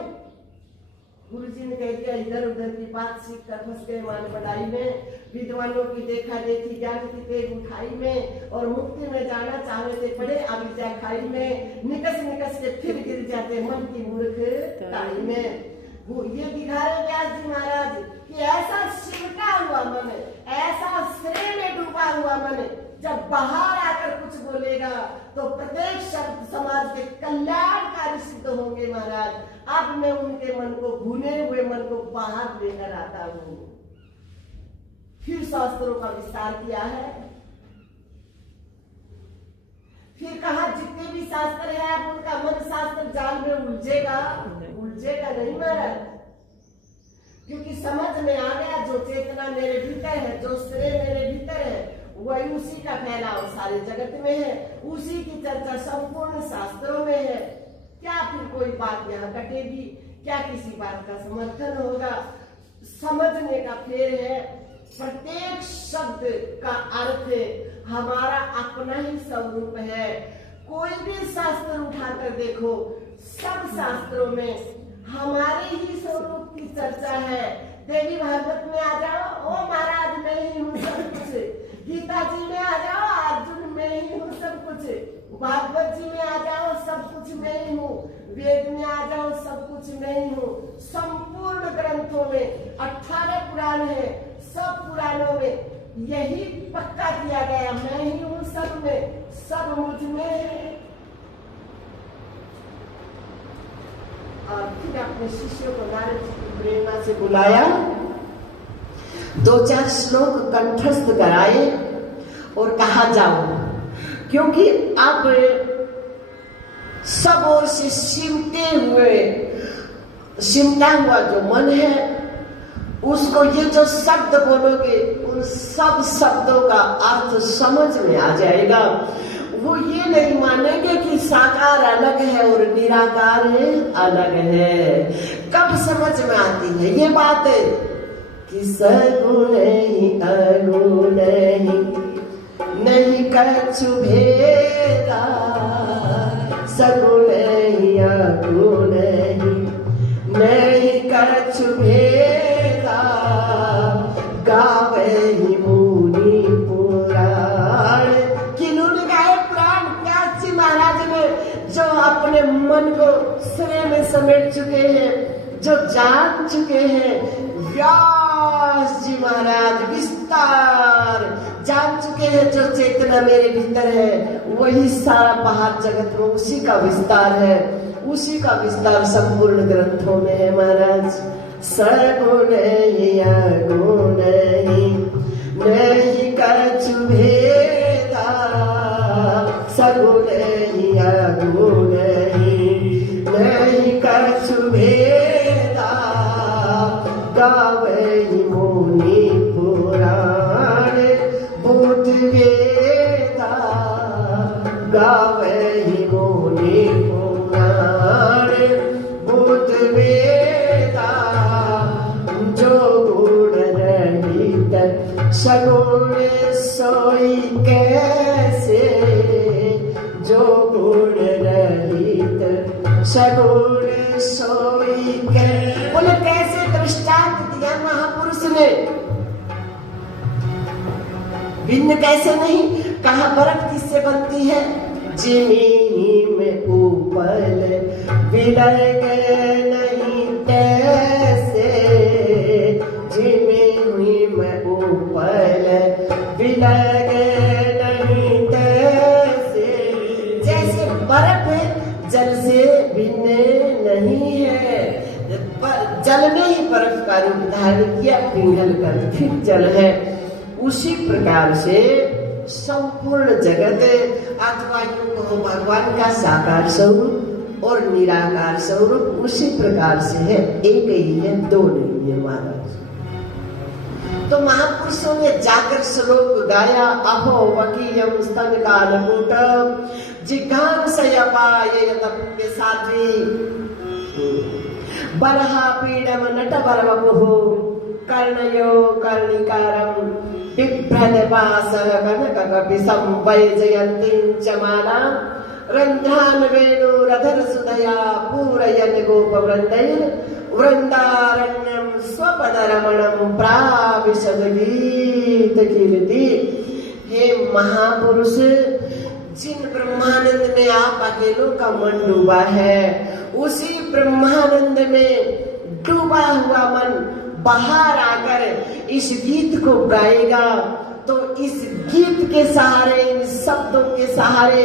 गुरु जी ने कह दिया इधर उधर की बात सीख कर फंस गए मान बढ़ाई में, विद्वानों की देखा देखी ज्ञान की तेज उठाई में, और मुक्ति में जाना चाहते थे पड़े अब जा खाई में, निकस निकस के फिर गिर जाते मन की मूर्ख ताई में। वो ये दिखा रहे व्यास जी महाराज कि ऐसा सिमटा हुआ मन, ऐसा श्रेय में डूबा हुआ मन जब बाहर आकर कुछ बोलेगा तो प्रत्येक शब्द समाज के कल्याणकारी सिद्ध होंगे महाराज। अब मैं उनके मन को, भुने हुए मन को बाहर लेकर आता हूं। फिर शास्त्रों का विस्तार किया है, फिर कहा जितने भी शास्त्र है अब उनका मन शास्त्र जाल में उलझेगा नहीं महाराज, क्योंकि समझ में आ गया जो चेतना मेरे भीतर है, जो श्रेय मेरे भीतर है, वही उसी का फैलाव सारे जगत में है, उसी की चर्चा संपूर्ण शास्त्रों में है। क्या फिर कोई बात यहाँ कटेगी, क्या किसी बात का समर्थन होगा? समझने का फेर है, प्रत्येक शब्द का अर्थ हमारा अपना ही स्वरूप है। कोई भी शास्त्र उठाकर देखो, सब शास्त्रों में हमारे ही स्वरूप की चर्चा है। देवी भागवत में आ जाओ, ओ महाराज मैं ही हूँ सब कुछ। गीता जी में आ जाओ, अर्जुन मैं ही हूँ सब कुछ। भागवत जी में आ जाओ, सब कुछ मैं ही हूँ। वेद में आ जाओ, सब कुछ मैं ही हूँ। संपूर्ण ग्रंथों में 18 पुराण है, सब पुराणों में यही पक्का किया गया, मैं ही हूँ सब में, सब मुझ में है। और फिर अपने शिष्यों को नारद जी की प्रेरणा से बुलाया, 2-4 श्लोक कंठस्थ कराए और कहा जाओ, क्योंकि अब सब ओर से सिमटा हुआ जो मन है उसको ये जो शब्द बोलोगे उन सब शब्दों का अर्थ समझ में आ जाएगा। वो ये नहीं मानेंगे कि साकार अलग है और निराकार अलग है। कब समझ में आती है ये बात कि सगुण ही अगुण ही नहीं कछु भेदा, सगुण अगुण नहीं कछु भेदा, गावे ही मुनि पुराण। किन्होंने गाए पुराण? व्यास जी महाराज ने, जो अपने मन को सिरे में समेट चुके हैं, जो जान चुके हैं। व्यास जी महाराज विस्तार जान चुके हैं। जो चेतना मेरे भीतर है वही सारा बाहर जगत में उसी का विस्तार है, उसी का विस्तार संपूर्ण ग्रंथों में है महाराज। सगुण अगुण नहीं कछु भेदा, सगुण अगुण नहीं कछु भेदा, गावे मुनि पुराण बुध वेदा, गावे मुनि पुराण बुध वेदा। जो गुण रहित सगुण सोई कैसे, जो गुण रहित सगुण सोई कैसे। बोले कैसे? दृष्टांत दिया महापुरुष ने। भिन्न कैसे नहीं? कहा बर्फ किससे बनती है? जिमी में उपल विलय नहीं तैसे, जिमी में उपल विलय नहीं तैसे। जैसे बर्फ जल से भिन्न नहीं है, जल ने ही बर्फ का रूप धारण किया, पिघल कर फिर जल है। उसी प्रकार से संपूर्ण जगत अथवा यूं कहो भगवान का साकार स्वरूप और निराकार स्वरूप उसी प्रकार से है, एक ही है, दो नहीं है महाराज। तो महापुरुषों ने जाकर श्लोक गाया, अहो वकीयम स्तन कालकूट जिघांसयपाये तप्य साध्वी, बरहा पीडम नट बरवपुः कर्णयो कर्णिकारं बिभ्रदपासः कनककपि संवैजयन्तीं च मालां रन्ध्रान् वेणुरधर सुधया पूरयन् गोपवृन्दैः वृन्दारण्यं स्वपदरमणं प्राविशद गीतकीर्ति। हे महापुरुष, जिन ब्रह्मानंद में आप अकेलों का मन डूबा है, उसी ब्रह्मानंद में डूबा हुआ मन बाहर आकर इस गीत को गाएगा तो इस गीत के सहारे, इन शब्दों के सहारे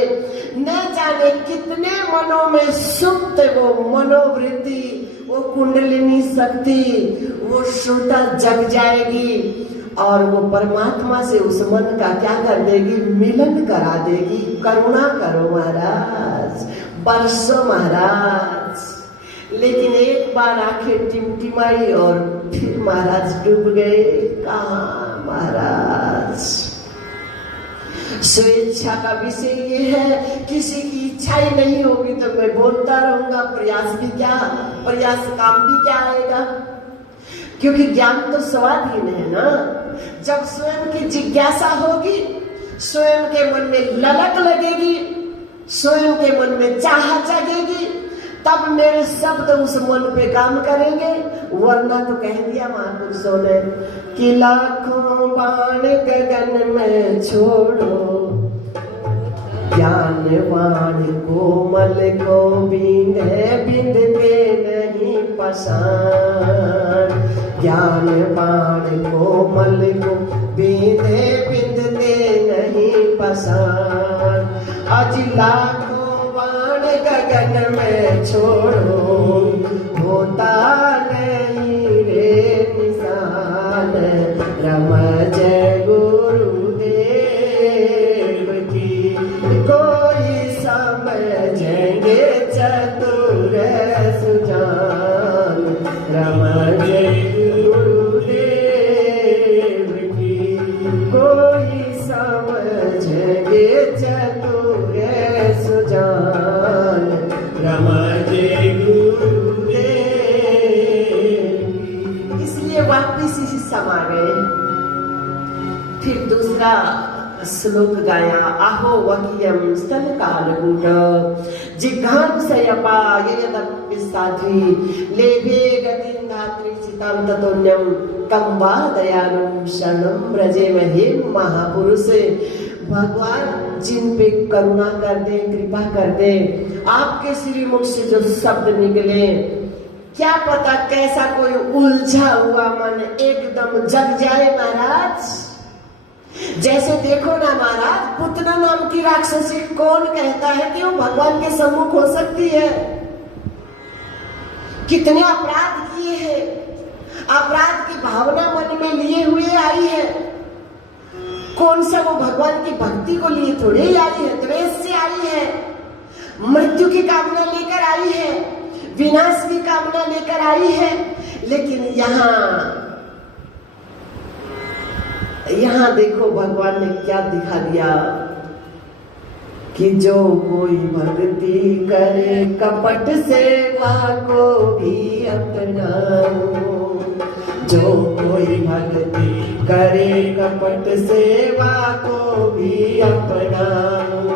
न जाने कितने मनों में सुप्त वो मनोवृत्ति, वो कुंडलिनी शक्ति, वो श्रोता जग जाएगी और वो परमात्मा से उस मन का क्या कर देगी? मिलन करा देगी। करुणा करो महाराज, बरसो महाराज। लेकिन एक बार आंखें टिमटिमाई और फिर महाराज डूब गए। कहाँ महाराज? स्वेच्छा का विषय ये है, किसी की इच्छा ही नहीं होगी तो मैं बोलता रहूंगा, प्रयास भी क्या, प्रयास काम भी क्या आएगा? क्योंकि ज्ञान तो स्वाधीन है ना। जब स्वयं की जिज्ञासा होगी, स्वयं के मन में ललक लगेगी, स्वयं के मन में चाह जगेगी, तब मेरे शब्द उस मन पे काम करेंगे। वरना तो कह दिया महापुरुषों ने कि लाखों बाण गगन में छोड़ो, ज्ञानवान कोमल को बिंदे बिंदते नहीं पसान, ज्ञानवान कोमल को बिंदे बिंदते नहीं पसान। आज लाखों बाण गगन में छोड़ो, होता नहीं रे निशान, रमज गुरुदेव की कोई समझेंगे चतुर सुजान, रमज गुरुदेव की कोई समझेंगे चतुर सुजान, रमज गुरुदेव। इसलिए वापिस इसी समा गए। फिर दूसरा श्लोक गाया। अहो वकीयम स्तनकालगूढ जिघांसयपा ययतपिस्साध्वी लेभे गतिं धात्री चितां ततोन्यम तं वा दयालुं शरणं व्रजेम। हे महापुरुष, भगवान जिन पे करुणा कर दे, कृपा कर दे, आपके श्री मुख से जो शब्द निकले, क्या पता कैसा कोई उलझा हुआ मन एकदम जग जाए महाराज। जैसे देखो ना महाराज, पुतना नाम की राक्षसी कौन कहता है कि वो भगवान के सम्मुख हो सकती है? कितने अपराध किए हैं, अपराध की भावना मन में लिए हुए आई है। कौन सा वो भगवान की भक्ति को लिए थोड़ी ही आई है, द्वेष से आई है, मृत्यु की कामना लेकर आई है, विनाश की कामना लेकर आई है। लेकिन यहाँ देखो भगवान ने क्या दिखा दिया कि जो कोई भक्ति करे कपट सेवा को भी अपनाओ, जो कोई भक्ति करे कपट सेवा को भी अपनाओ।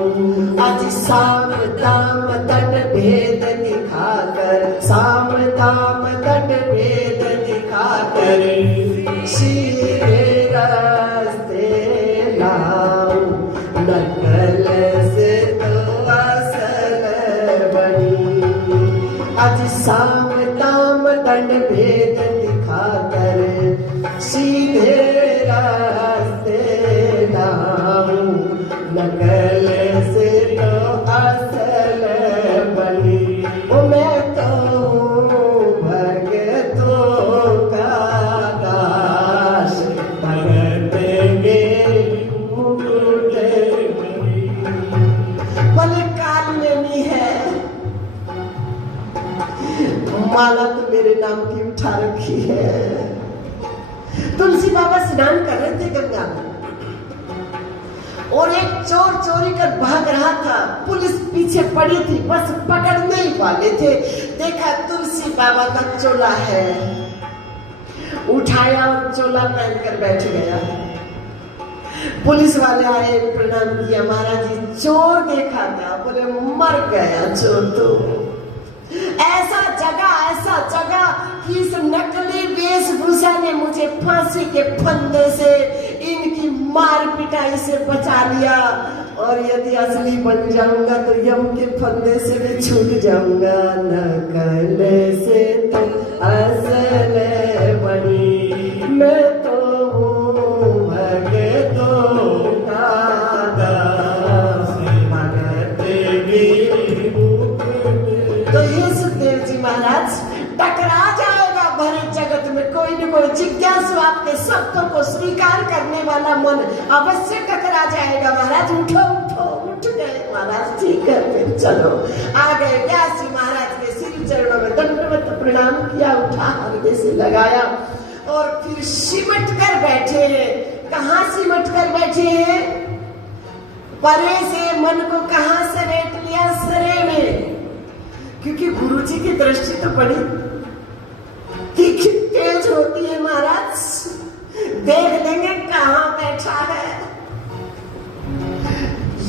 आज साम दाम तट भेद दिखाकर, साम दाम तट भेद दिखाकर सीधे रास्ते लाओ, नकल से तो असल बनी। आज साम दाम तट भेद दिखाकर सीधे रास्ते लाओ, नकल से तो असल बनी। ओ मैं तो भगतों का दास, भगत मेरी मुकुट बनी। भले काल में भी है, माला तो मेरे नाम की उठा रखी है। तुलसी बाबा स्नान कर रहे थे गंगा में, और एक चोर चोरी कर भाग रहा था। पुलिस पीछे पड़ी थी, बस पकड़ने ही वाले थे। देखा तुलसी बाबा का चोला है, उठाया और चोला पहनकर बैठ गया। पुलिस वाले आए, प्रणाम किया, महाराज जी चोर देखा था। बोले मर गया चोर तो। ऐसा जगह कि इस नकली वेशभूषा ने मुझे फांसी के फंदे से, इनकी मार पिटाई से बचा लिया, और यदि असली बन जाऊंगा तो यम के फंदे से भी छूट जाऊंगा। नकल से तो असल बनी, मैं तो हूँ भगतों का दास, भगत मेरी मुकुट। तो ये सुखदेव जी महाराज, टकरा जाएगा भरे जगत में कोई न कोई जिज्ञासु, आपके सत्यों को स्वीकार करने वाला मन अवश्य टकरा जाएगा। महाराज उठो उठो, उठ गए महाराज, ठीक है फिर चलो। आ गए व्यास जी महाराज के श्री चरणों में दंडवत प्रणाम किया, उठा हृदय से लगाया, और फिर सिमट कर बैठे हैं। कहाँ सिमट कर बैठे हैं? परे से मन को कहाँ समेट लिया? सरे में। क्योंकि गुरु जी की दृष्टि तो बड़ी तीखी तेज होती है महाराज, देख लेंगे कहाँ बैठा है।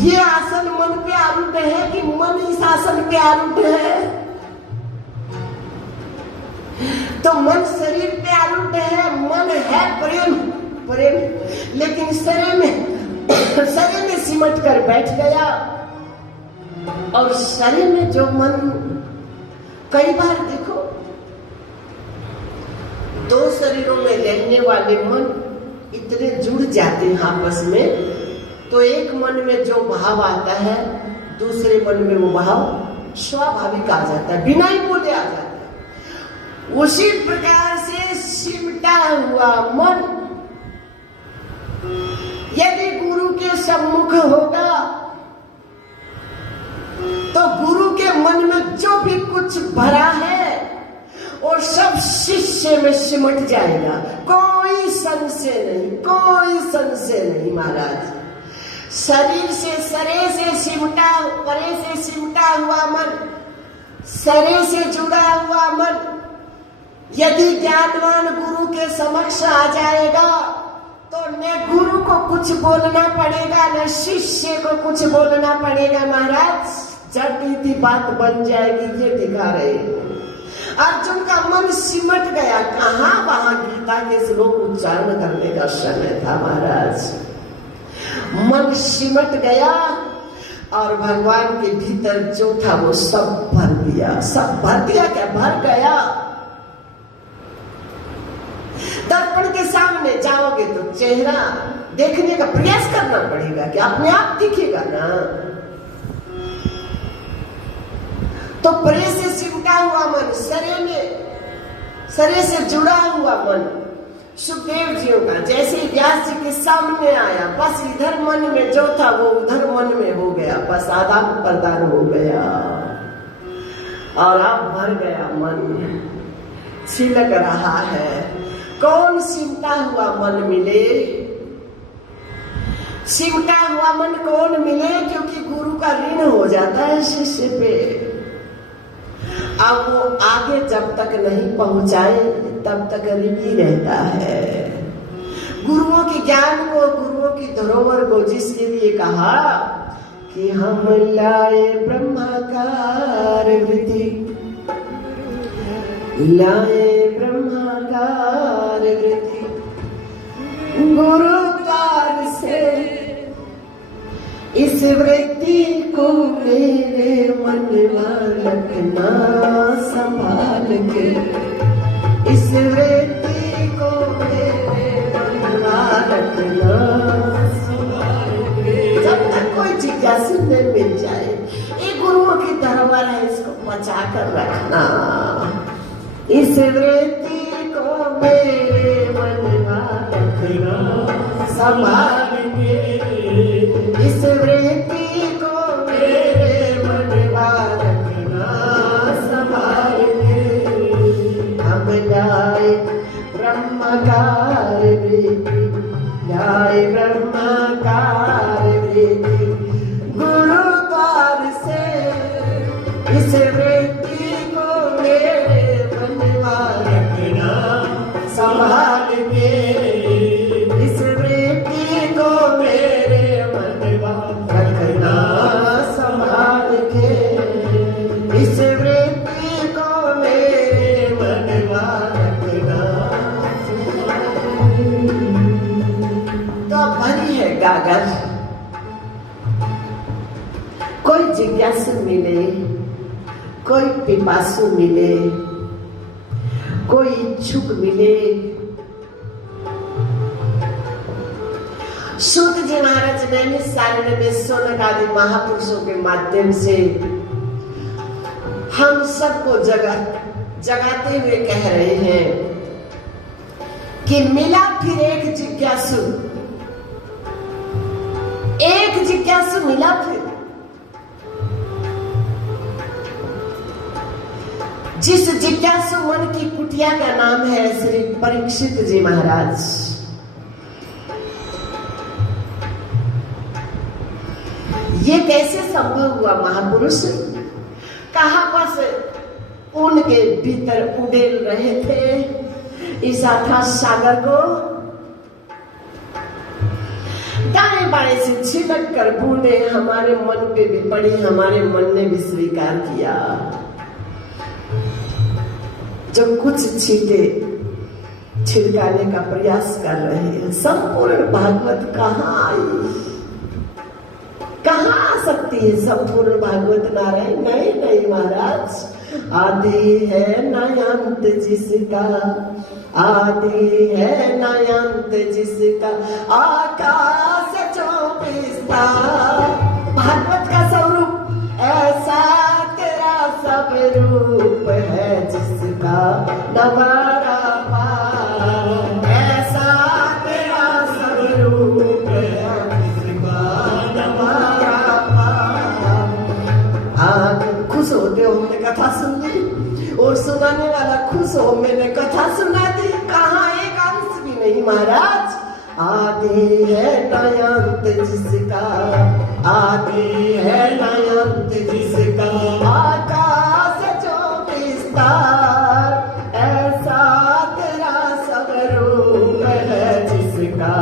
ये आसन मन पे आरूढ़ है कि मन इस आसन पे आरूढ़ है? तो मन शरीर पे आरूढ़ है, मन है प्रेम, लेकिन शरीर में सिमट कर बैठ गया। और शरीर में जो मन, कई बार देखो दो शरीरों में रहने वाले मन इतने जुड़ जाते हैं आपस में, तो एक मन में जो भाव आता है दूसरे मन में वो भाव स्वाभाविक आ जाता है, बिना ही बोले आ जाता है। उसी प्रकार से सिमटा हुआ मन यदि गुरु के सम्मुख होगा तो गुरु के मन में जो भी कुछ भरा है और सब शिष्य में सिमट जाएगा। कोई संशय नहीं, कोई संशय नहीं महाराज। शरीर से सरे से सिमटा, परे से सिमटा हुआ मन, सरे से जुड़ा हुआ मन यदि ज्ञानवान गुरु के समक्ष आ जाएगा तो न गुरु को कुछ बोलना पड़ेगा, न शिष्य को कुछ बोलना पड़ेगा महाराज। जटिल बात बन जाएगी, ये दिखा रहे। अर्जुन का मन सिमट गया, कहाँ वहां गीता के श्लोक उच्चारण करने का समय था महाराज। मन सिमट गया और भगवान के भीतर जो था वो सब भर दिया। सब भर दिया क्या, भर गया। दर्पण के सामने जाओगे तो चेहरा देखने का प्रयास करना पड़ेगा कि अपने आप दिखेगा ना। तो प्रेम से सिमटा हुआ मन, शरीर से जुड़ा हुआ मन सुखदेव जियों का जैसे व्यास जी के सामने आया, बस इधर मन में जो था वो उधर मन में हो गया, बस आदान प्रदान हो गया और अब भर गया मन, छिलक रहा है। कौन सिमटा हुआ मन मिले? सिमटा हुआ मन कौन मिले? क्योंकि गुरु का ऋण हो जाता है शिष्य पे। अब वो आगे जब तक नहीं पहुंचाए तब तक ऋण ही रहता है। गुरुओं के ज्ञान को, गुरुओं की धरोहर को जिसके लिए कहा कि हम लाए ब्रह्माकार वृत्ति, लाए ब्रह्माकार वृत्ति, गुरु द्वार से इस वृत्ति को मेरे मन रखना संभाल के, इस वृत्ति को मेरे मन रखना संभाल के। जब तक कोई जिज्ञासु न मिल जाए, ये गुरुओं की धरोहर है, इसको बचा कर रखना। इस वृत्ति को मेरे मन रखना संभाल के, इस वृत्ति को मेरे मन रखना संभाल के। हम लाए ब्रह्माकार वृत्ति, लाए ब्रह्माकार वृत्ति, गुरु द्वार से इस वृत्ति को मेरे मन रखना संभाल के, इस वृत्ति को मेरे मन रखना संभाल के, इस वृत्ति को मेरे मन रखना। तो भरी है गागर, कोई जिज्ञासु मिले, कोई पिपासु मिले, कोई इच्छुक मिले। सूत जी महाराज नैमिषारण्य में सोनक आदि महापुरुषों के माध्यम से हम सबको जगाते हुए कह रहे हैं कि मिला फिर एक जिज्ञासु, एक जिज्ञासु मिला फिर, जिस जिज्ञासु मन की कुटिया का नाम है श्री परीक्षित जी महाराज। ये कैसे संभव हुआ महापुरुष? कहाँ बस उनके भीतर उड़ेल रहे थे इस अथाह सागर को, दाएं बाएं से छिलक कर बूंदे हमारे मन पे भी पड़ी, हमारे मन ने भी स्वीकार किया। जो कुछ छींटे छिड़काने का प्रयास कर रहे हैं, संपूर्ण भागवत कहाँ आई, कहाँ आ सकती है संपूर्ण भागवत नारायण? नहीं नहीं महाराज, आदि है नयंत जिसका, आदि है नयंत जिसका, आकाश चौपिस्ता। भागवत का स्वरूप ऐसा तेरा सब रूप है जिसका नवारा पार, ऐसा तेरा सब रूप है जिसका नवारा पार। खुश होते हो, हमने कथा सुन ली और सुनाने वाला खुश हो, मैंने कथा सुना दी, कहाँ एक अंश भी नहीं महाराज। आदि है नयंत जिसका, आदि है नयंत जिसका, आकाश जो विस्तार, ऐसा तेरा सब रूप है जिसका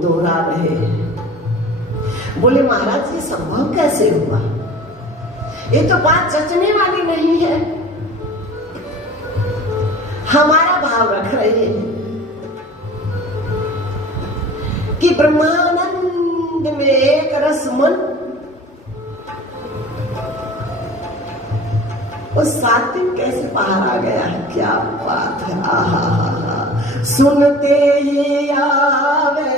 दोहरा रहे हैं। बोले महाराज ये संभव कैसे हुआ, ये तो बात जचने वाली नहीं है। हमारा भाव रख रहे हैं कि ब्रह्मानंद में एक रस मन, उस सात्विक कैसे बाहर आ गया है, क्या बात है। आहा सुनते ही आवे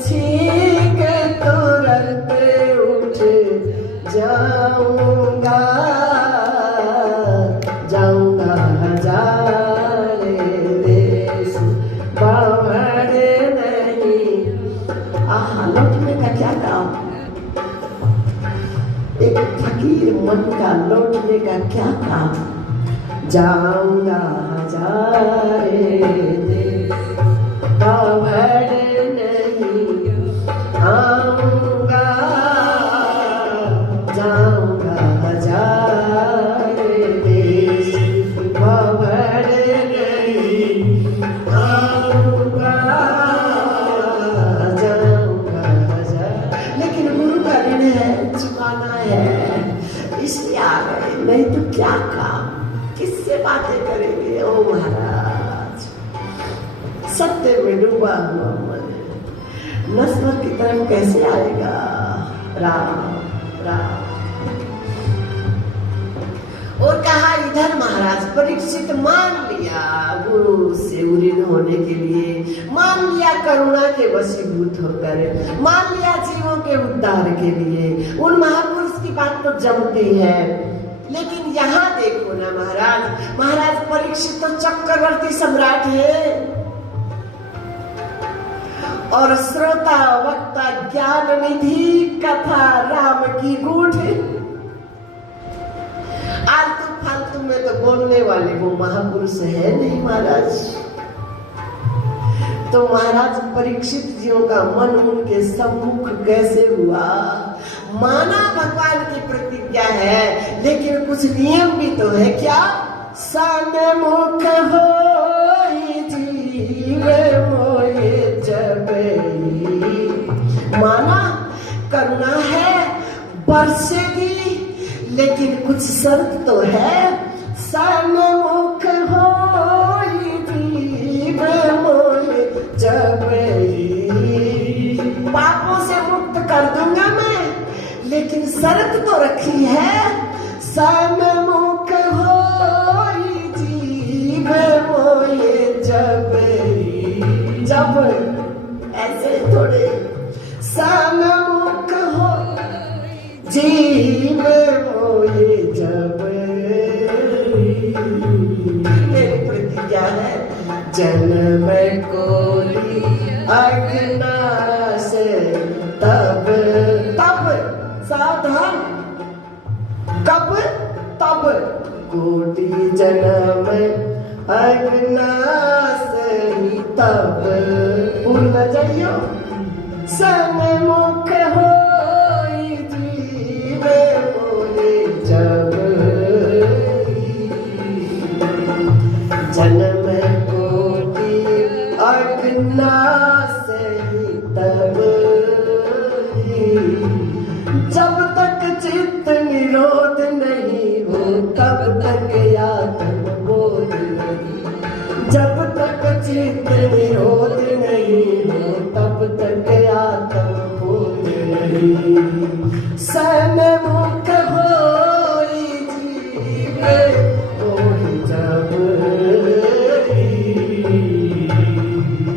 छींक तुरंत उठ जाऊंगा, जाऊंगा हजारे देश बावड़ नहीं। आहा लौटने का क्या काम, एक फकीर मन का लौटने का क्या काम। जाऊंगा हजारे देश बावड़ नहीं आऊंगा, जाऊंगा हजारे देश बावड़ नहीं आऊंगा, जाऊंगा हजार। लेकिन गुरु का ऋण है, चुकाना है, इसलिए आ गए, नहीं तो क्या काम, किससे बातें करेंगे। ओ महाराज सत्य में डूबा हुआ मन नस्मत की तरफ कैसे आएगा। राम राम। और कहा इधर महाराज परीक्षित मान लिया गुरु से उरीन होने के लिए, मान लिया करुणा के वशीभूत होकर, मान लिया जीवों के उद्धार के लिए। उन महापुरुष की बात तो जमती है, लेकिन यहाँ देखो ना महाराज, महाराज परीक्षित तो चक्रवर्ती सम्राट है और श्रोता वक्ता ज्ञान निधि कथा राम की गूढ़। आलतू फालतू में तो बोलने वाले वो महापुरुष है नहीं महाराज। तो महाराज परीक्षित जियों का मन उनके सम्मुख कैसे हुआ। माना भगवान की प्रतिज्ञा है, लेकिन कुछ नियम भी तो है। क्या सन्मुख हो जीव मोए जबई। माना करुणा है बरसेगी, लेकिन कुछ शर्त तो है। सन्मुख हो जीव मोए जबई। पापों से मुक्त कर दूंगा मैं, लेकिन शर्त तो रखी है। सन्मुख हो जीव मोए जबई। जब ऐसे थोड़े सन्मुख हो जीव मोए जबई। मेरी प्रतिज्ञा है जन्म कोटि अज्ञान से तब तब सावधान, कब तब कोटि जन्म अज्ञान से तब। भूल न जाइयो सन्मुख हो जीव मोए जबई। जन्म कोटि अज्ञान से तब। जब तक चित्त निरोध नहीं हो तब तक आत्म बोध नहीं। जब तक चित्त निरोध नहीं हो तब तक आत्म बोध नहीं। सन्मुख हो जीव मोए जबई।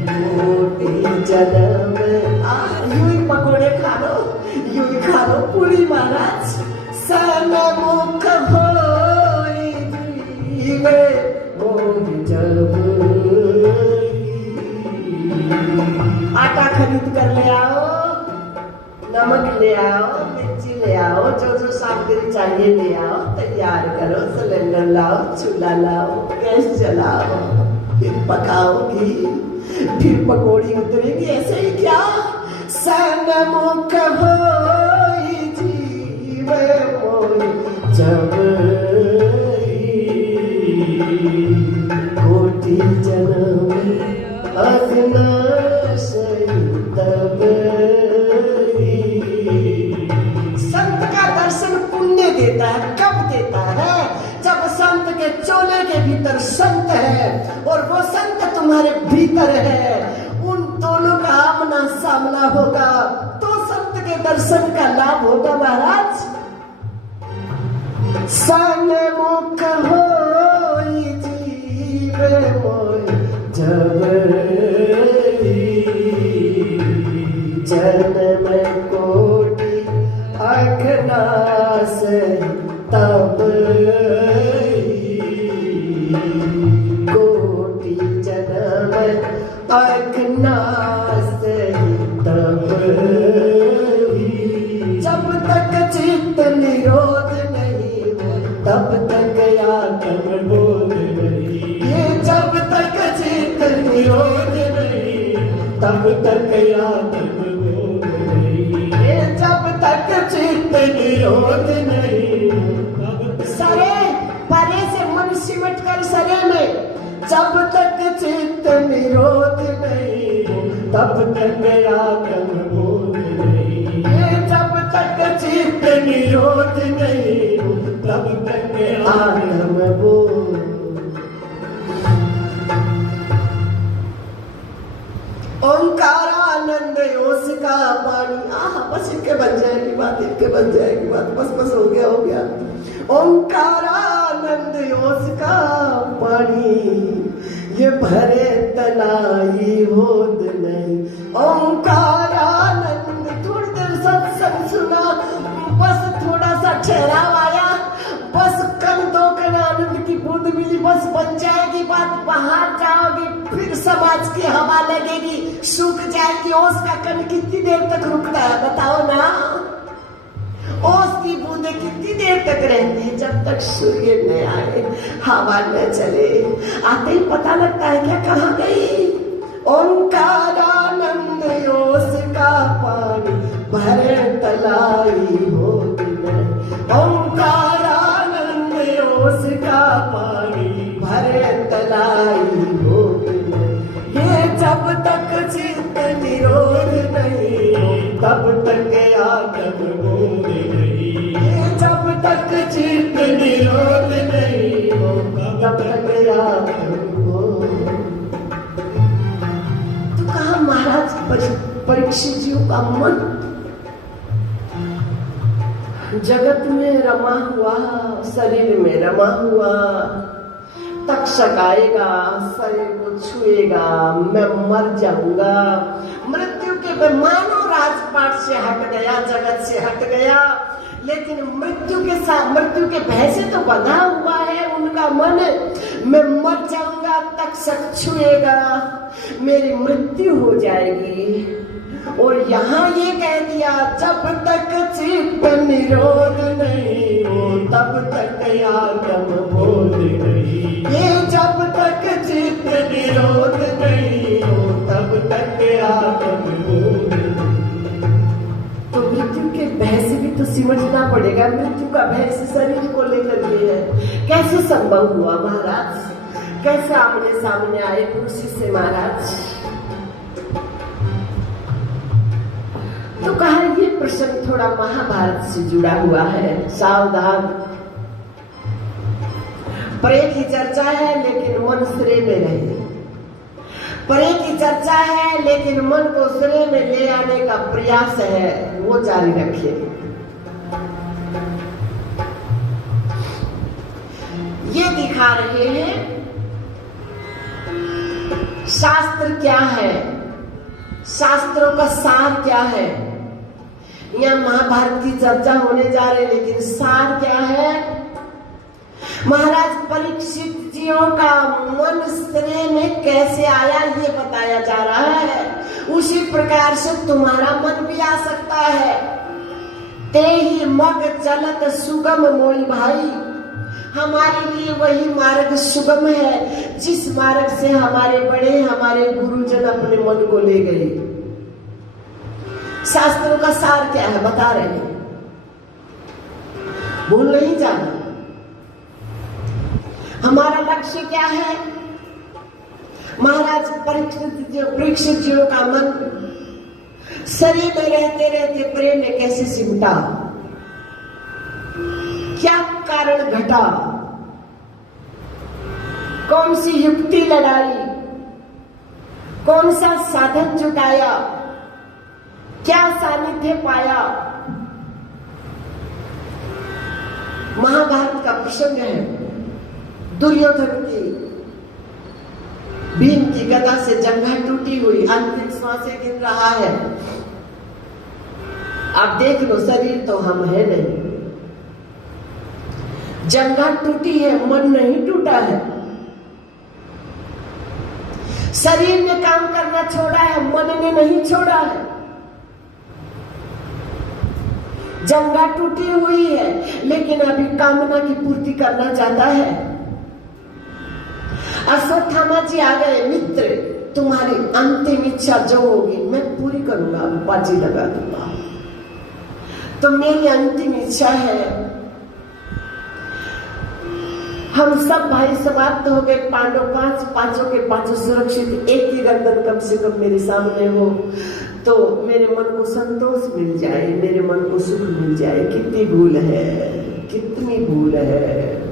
कोटि जन्म यूं ही पकोड़े खा लो, यूं ही खा लो पूरी महाराज। सन्मुख हो जीव मोए जबई। आटा खरीद कर ले आओ, नमक ले आओ, मिर्ची ले आओ, जो जो सामग्री चाहिए ले आओ, तैयार करो। सिलेंडर लाओ, चूल्हा लाओ, गैस जलाओ, फिर पकाओगी, फिर पकौड़ी उतरेगी। ऐसे ही क्या सन्मुख हो जीव मोए जबई। कोटि जन्म अज्ञान से तब। भीतर है, उन दोनों का आमना सामना होगा तो संत के दर्शन का लाभ होगा महाराज। सन्मुख होई जीव मोय जब जन्म कोटि अघनास तब कोटि जन्म अघनास तब जब तक चित्त निरोध नहीं हो तब तक आत्म बोध नहीं। ये जब तक चित्त निरोध नहीं तब तक आत्म बोध नहीं। ये जब तक चित्त निरोध नहीं सरे परे से मन सिमट कर सरे में, जब तक चित्त निरोध नहीं तब तक आत्म बोध नहीं। ये जब तक चित्त निरोध नहीं तब तक आत्म बोध। ओंकारानंद ओस का पानी, आह बस इनके बन जाएगी बात, इनके बन जाएगी बात, बस बस हो गया हो गया। ओंकारानंद ओस का पानी ये भरे तलाई होद नहीं। ओंकारानंद थोड़ी देर सत्संग सुना, बस थोड़ा सा ठहराव आया, बस कम दो कण आनंद की बूंद मिली, बस बन जाएगी बात। बाहर जाओगी फिर समाज की हवा लगेगी, सूख जाएगी। ओस का कण कितनी देर तक रुकता है बताओ ना? ओस की बूंदे कितनी देर तक रहती है? जब तक सूर्य न आए, हवा न चले, आते ही पता लगता है क्या कहाँ गई। ओंकारानंद ओस का पानी भरे तलाई होत नहीं। ओंकारानंद ओस का पानी भरे तलाई होत नहीं। ये जब तक चित्त निरोध नहीं तब तक आत्म बोध नहीं। ये जब तक चित्त निरोध नहीं तब तक आत्म बोध। तो कहा महाराज परीक्षित जी का मन जगत में रमा हुआ, शरीर में रमा हुआ, तक्षक आएगा, शरीर को छुएगा, मैं मर जाऊंगा। मृत्यु के मानो राजपाट से हट गया, जगत से हट गया, लेकिन मृत्यु के साथ, मृत्यु के भय से तो बंधा हुआ है उनका मन। मैं मर जाऊंगा, तक्षक छुएगा, मेरी मृत्यु हो जाएगी। और यहाँ ये कह दिया जब तक चित्त निरोध नहीं हो तब तक आत्म बोध नहीं। ये जब तक चित्त निरोध नहीं हो तब तक आत्म बोध नहीं। तो मृत्यु के भय से भी तो समझना पड़ेगा, मृत्यु का भय से शरीर को लेकर के है। कैसे संभव हुआ महाराज? कैसे आमने सामने आए कुर्सी से महाराज? तो कहा ये प्रसंग थोड़ा महाभारत से जुड़ा हुआ है, सावधान। परे की चर्चा है लेकिन मन श्रेय में रहे। परे की चर्चा है लेकिन मन को श्रेय में ले आने का प्रयास है, वो जारी रखे। ये दिखा रहे हैं शास्त्र क्या है, शास्त्रों का सार क्या है। यहाँ महाभारत की चर्चा होने जा रही, लेकिन सार क्या है? महाराज परीक्षित जियों का मन श्रेय में कैसे आया ये बताया जा रहा है। उसी प्रकार से तुम्हारा मन भी आ सकता है। ते ही मग चलत सुगम मोई भाई, हमारे लिए वही मार्ग सुगम है जिस मार्ग से हमारे बड़े, हमारे गुरुजन अपने मन को ले गए। शास्त्रों का सार क्या है बता रहे हैं, भूल नहीं जाना। हमारा लक्ष्य क्या है? महाराज परीक्षित जियों का मन शरीर में रहते रहते प्रेम में कैसे सिमटा, क्या कारण घटा, कौन सी युक्ति लगाई, कौन सा साधन जुटाया, क्या सानिध्य पाया। महाभारत का प्रसंग है, दुर्योधन की भीम की गदा से जंघा टूटी हुई, अंतिम सांसें गिन रहा है। आप देख लो, शरीर तो हम है नहीं, जंघा टूटी है, मन नहीं टूटा है। शरीर ने काम करना छोड़ा है, मन ने नहीं छोड़ा है। जंघा टूटी हुई है, लेकिन अभी कामना की पूर्ति करना चाहता है। अश्वत्थामा जी आ गए, मित्र तुम्हारी अंतिम इच्छा जो होगी मैं पूरी करूंगा, बाजी लगा दूंगा। तो मेरी अंतिम इच्छा है, हम सब भाई समाप्त हो गए, पांडव पांचों के पांचों सुरक्षित, एक ही गर्दन कम से कम मेरे सामने हो तो मेरे मन को संतोष मिल जाए, मेरे मन को सुख मिल जाए। कितनी भूल है, कितनी भूल है।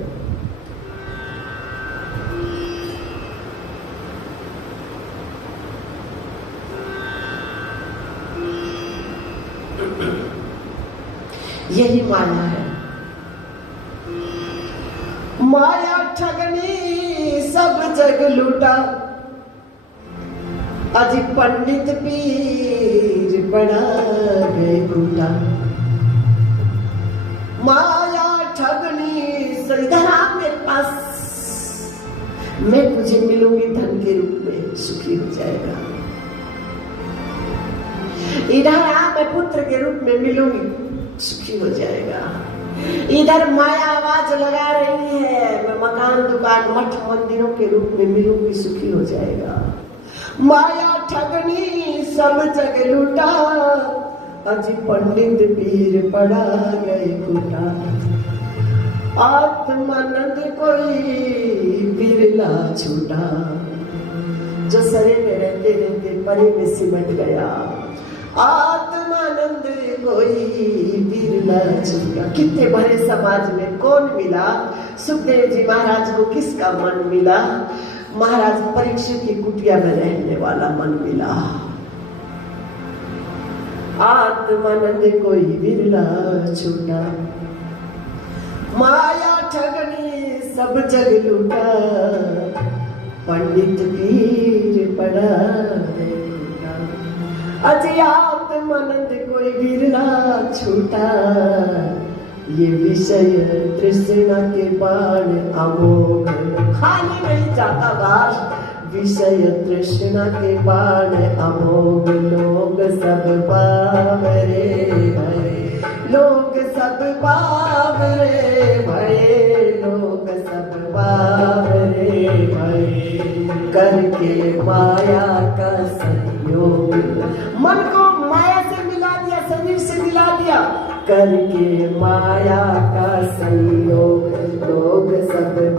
यही माया है। माया ठगनी सब जग लूटा, अजी पंडित पीर पड़ा गए टूटा। माया ठगनी इधर आ मेरे पास, मैं तुझे मिलूंगी धन के रूप में, सुखी हो जाएगा। इधर आ, मैं पुत्र के रूप में मिलूंगी, सुखी हो जाएगा। इधर माया आवाज लगा रही है, मैं मकान दुकान मठ मंदिरों के रूप में मिलूंगी, सुखी हो जाएगा। माया ठगनी सब जग लूटा, अजी पंडित पीर पड़ा गए टूटा। आत्मानंद कोई बिरला छूटा, जो सरे में रहते रहते परे में सिमट गया। आत्मानंद कोई बिरला छूटा। कितने बड़े समाज में कौन मिला? सुखदेव जी महाराज को किसका मन मिला? महाराज परीक्षित की कुटिया में रहने वाला मन मिला। आत्मानंद कोई बिरला छूटा, माया ठगनी सब जग लूटा, पंडित पीर पड़ा टूटा। अजय आत्मानंद कोई बिरला छूटा, ये विषय तृष्णा के बाण अमोघ खाली नहीं जाता बार। विषय तृष्णा के बाण अमोघ लोग सब बावरे भये, लोग सब बावरे भये, लोग सब बावरे भये। करके माया का संयोग, मन को माया से मिला दिया, शरीर से मिला दिया। करके माया का संयोग लोग सब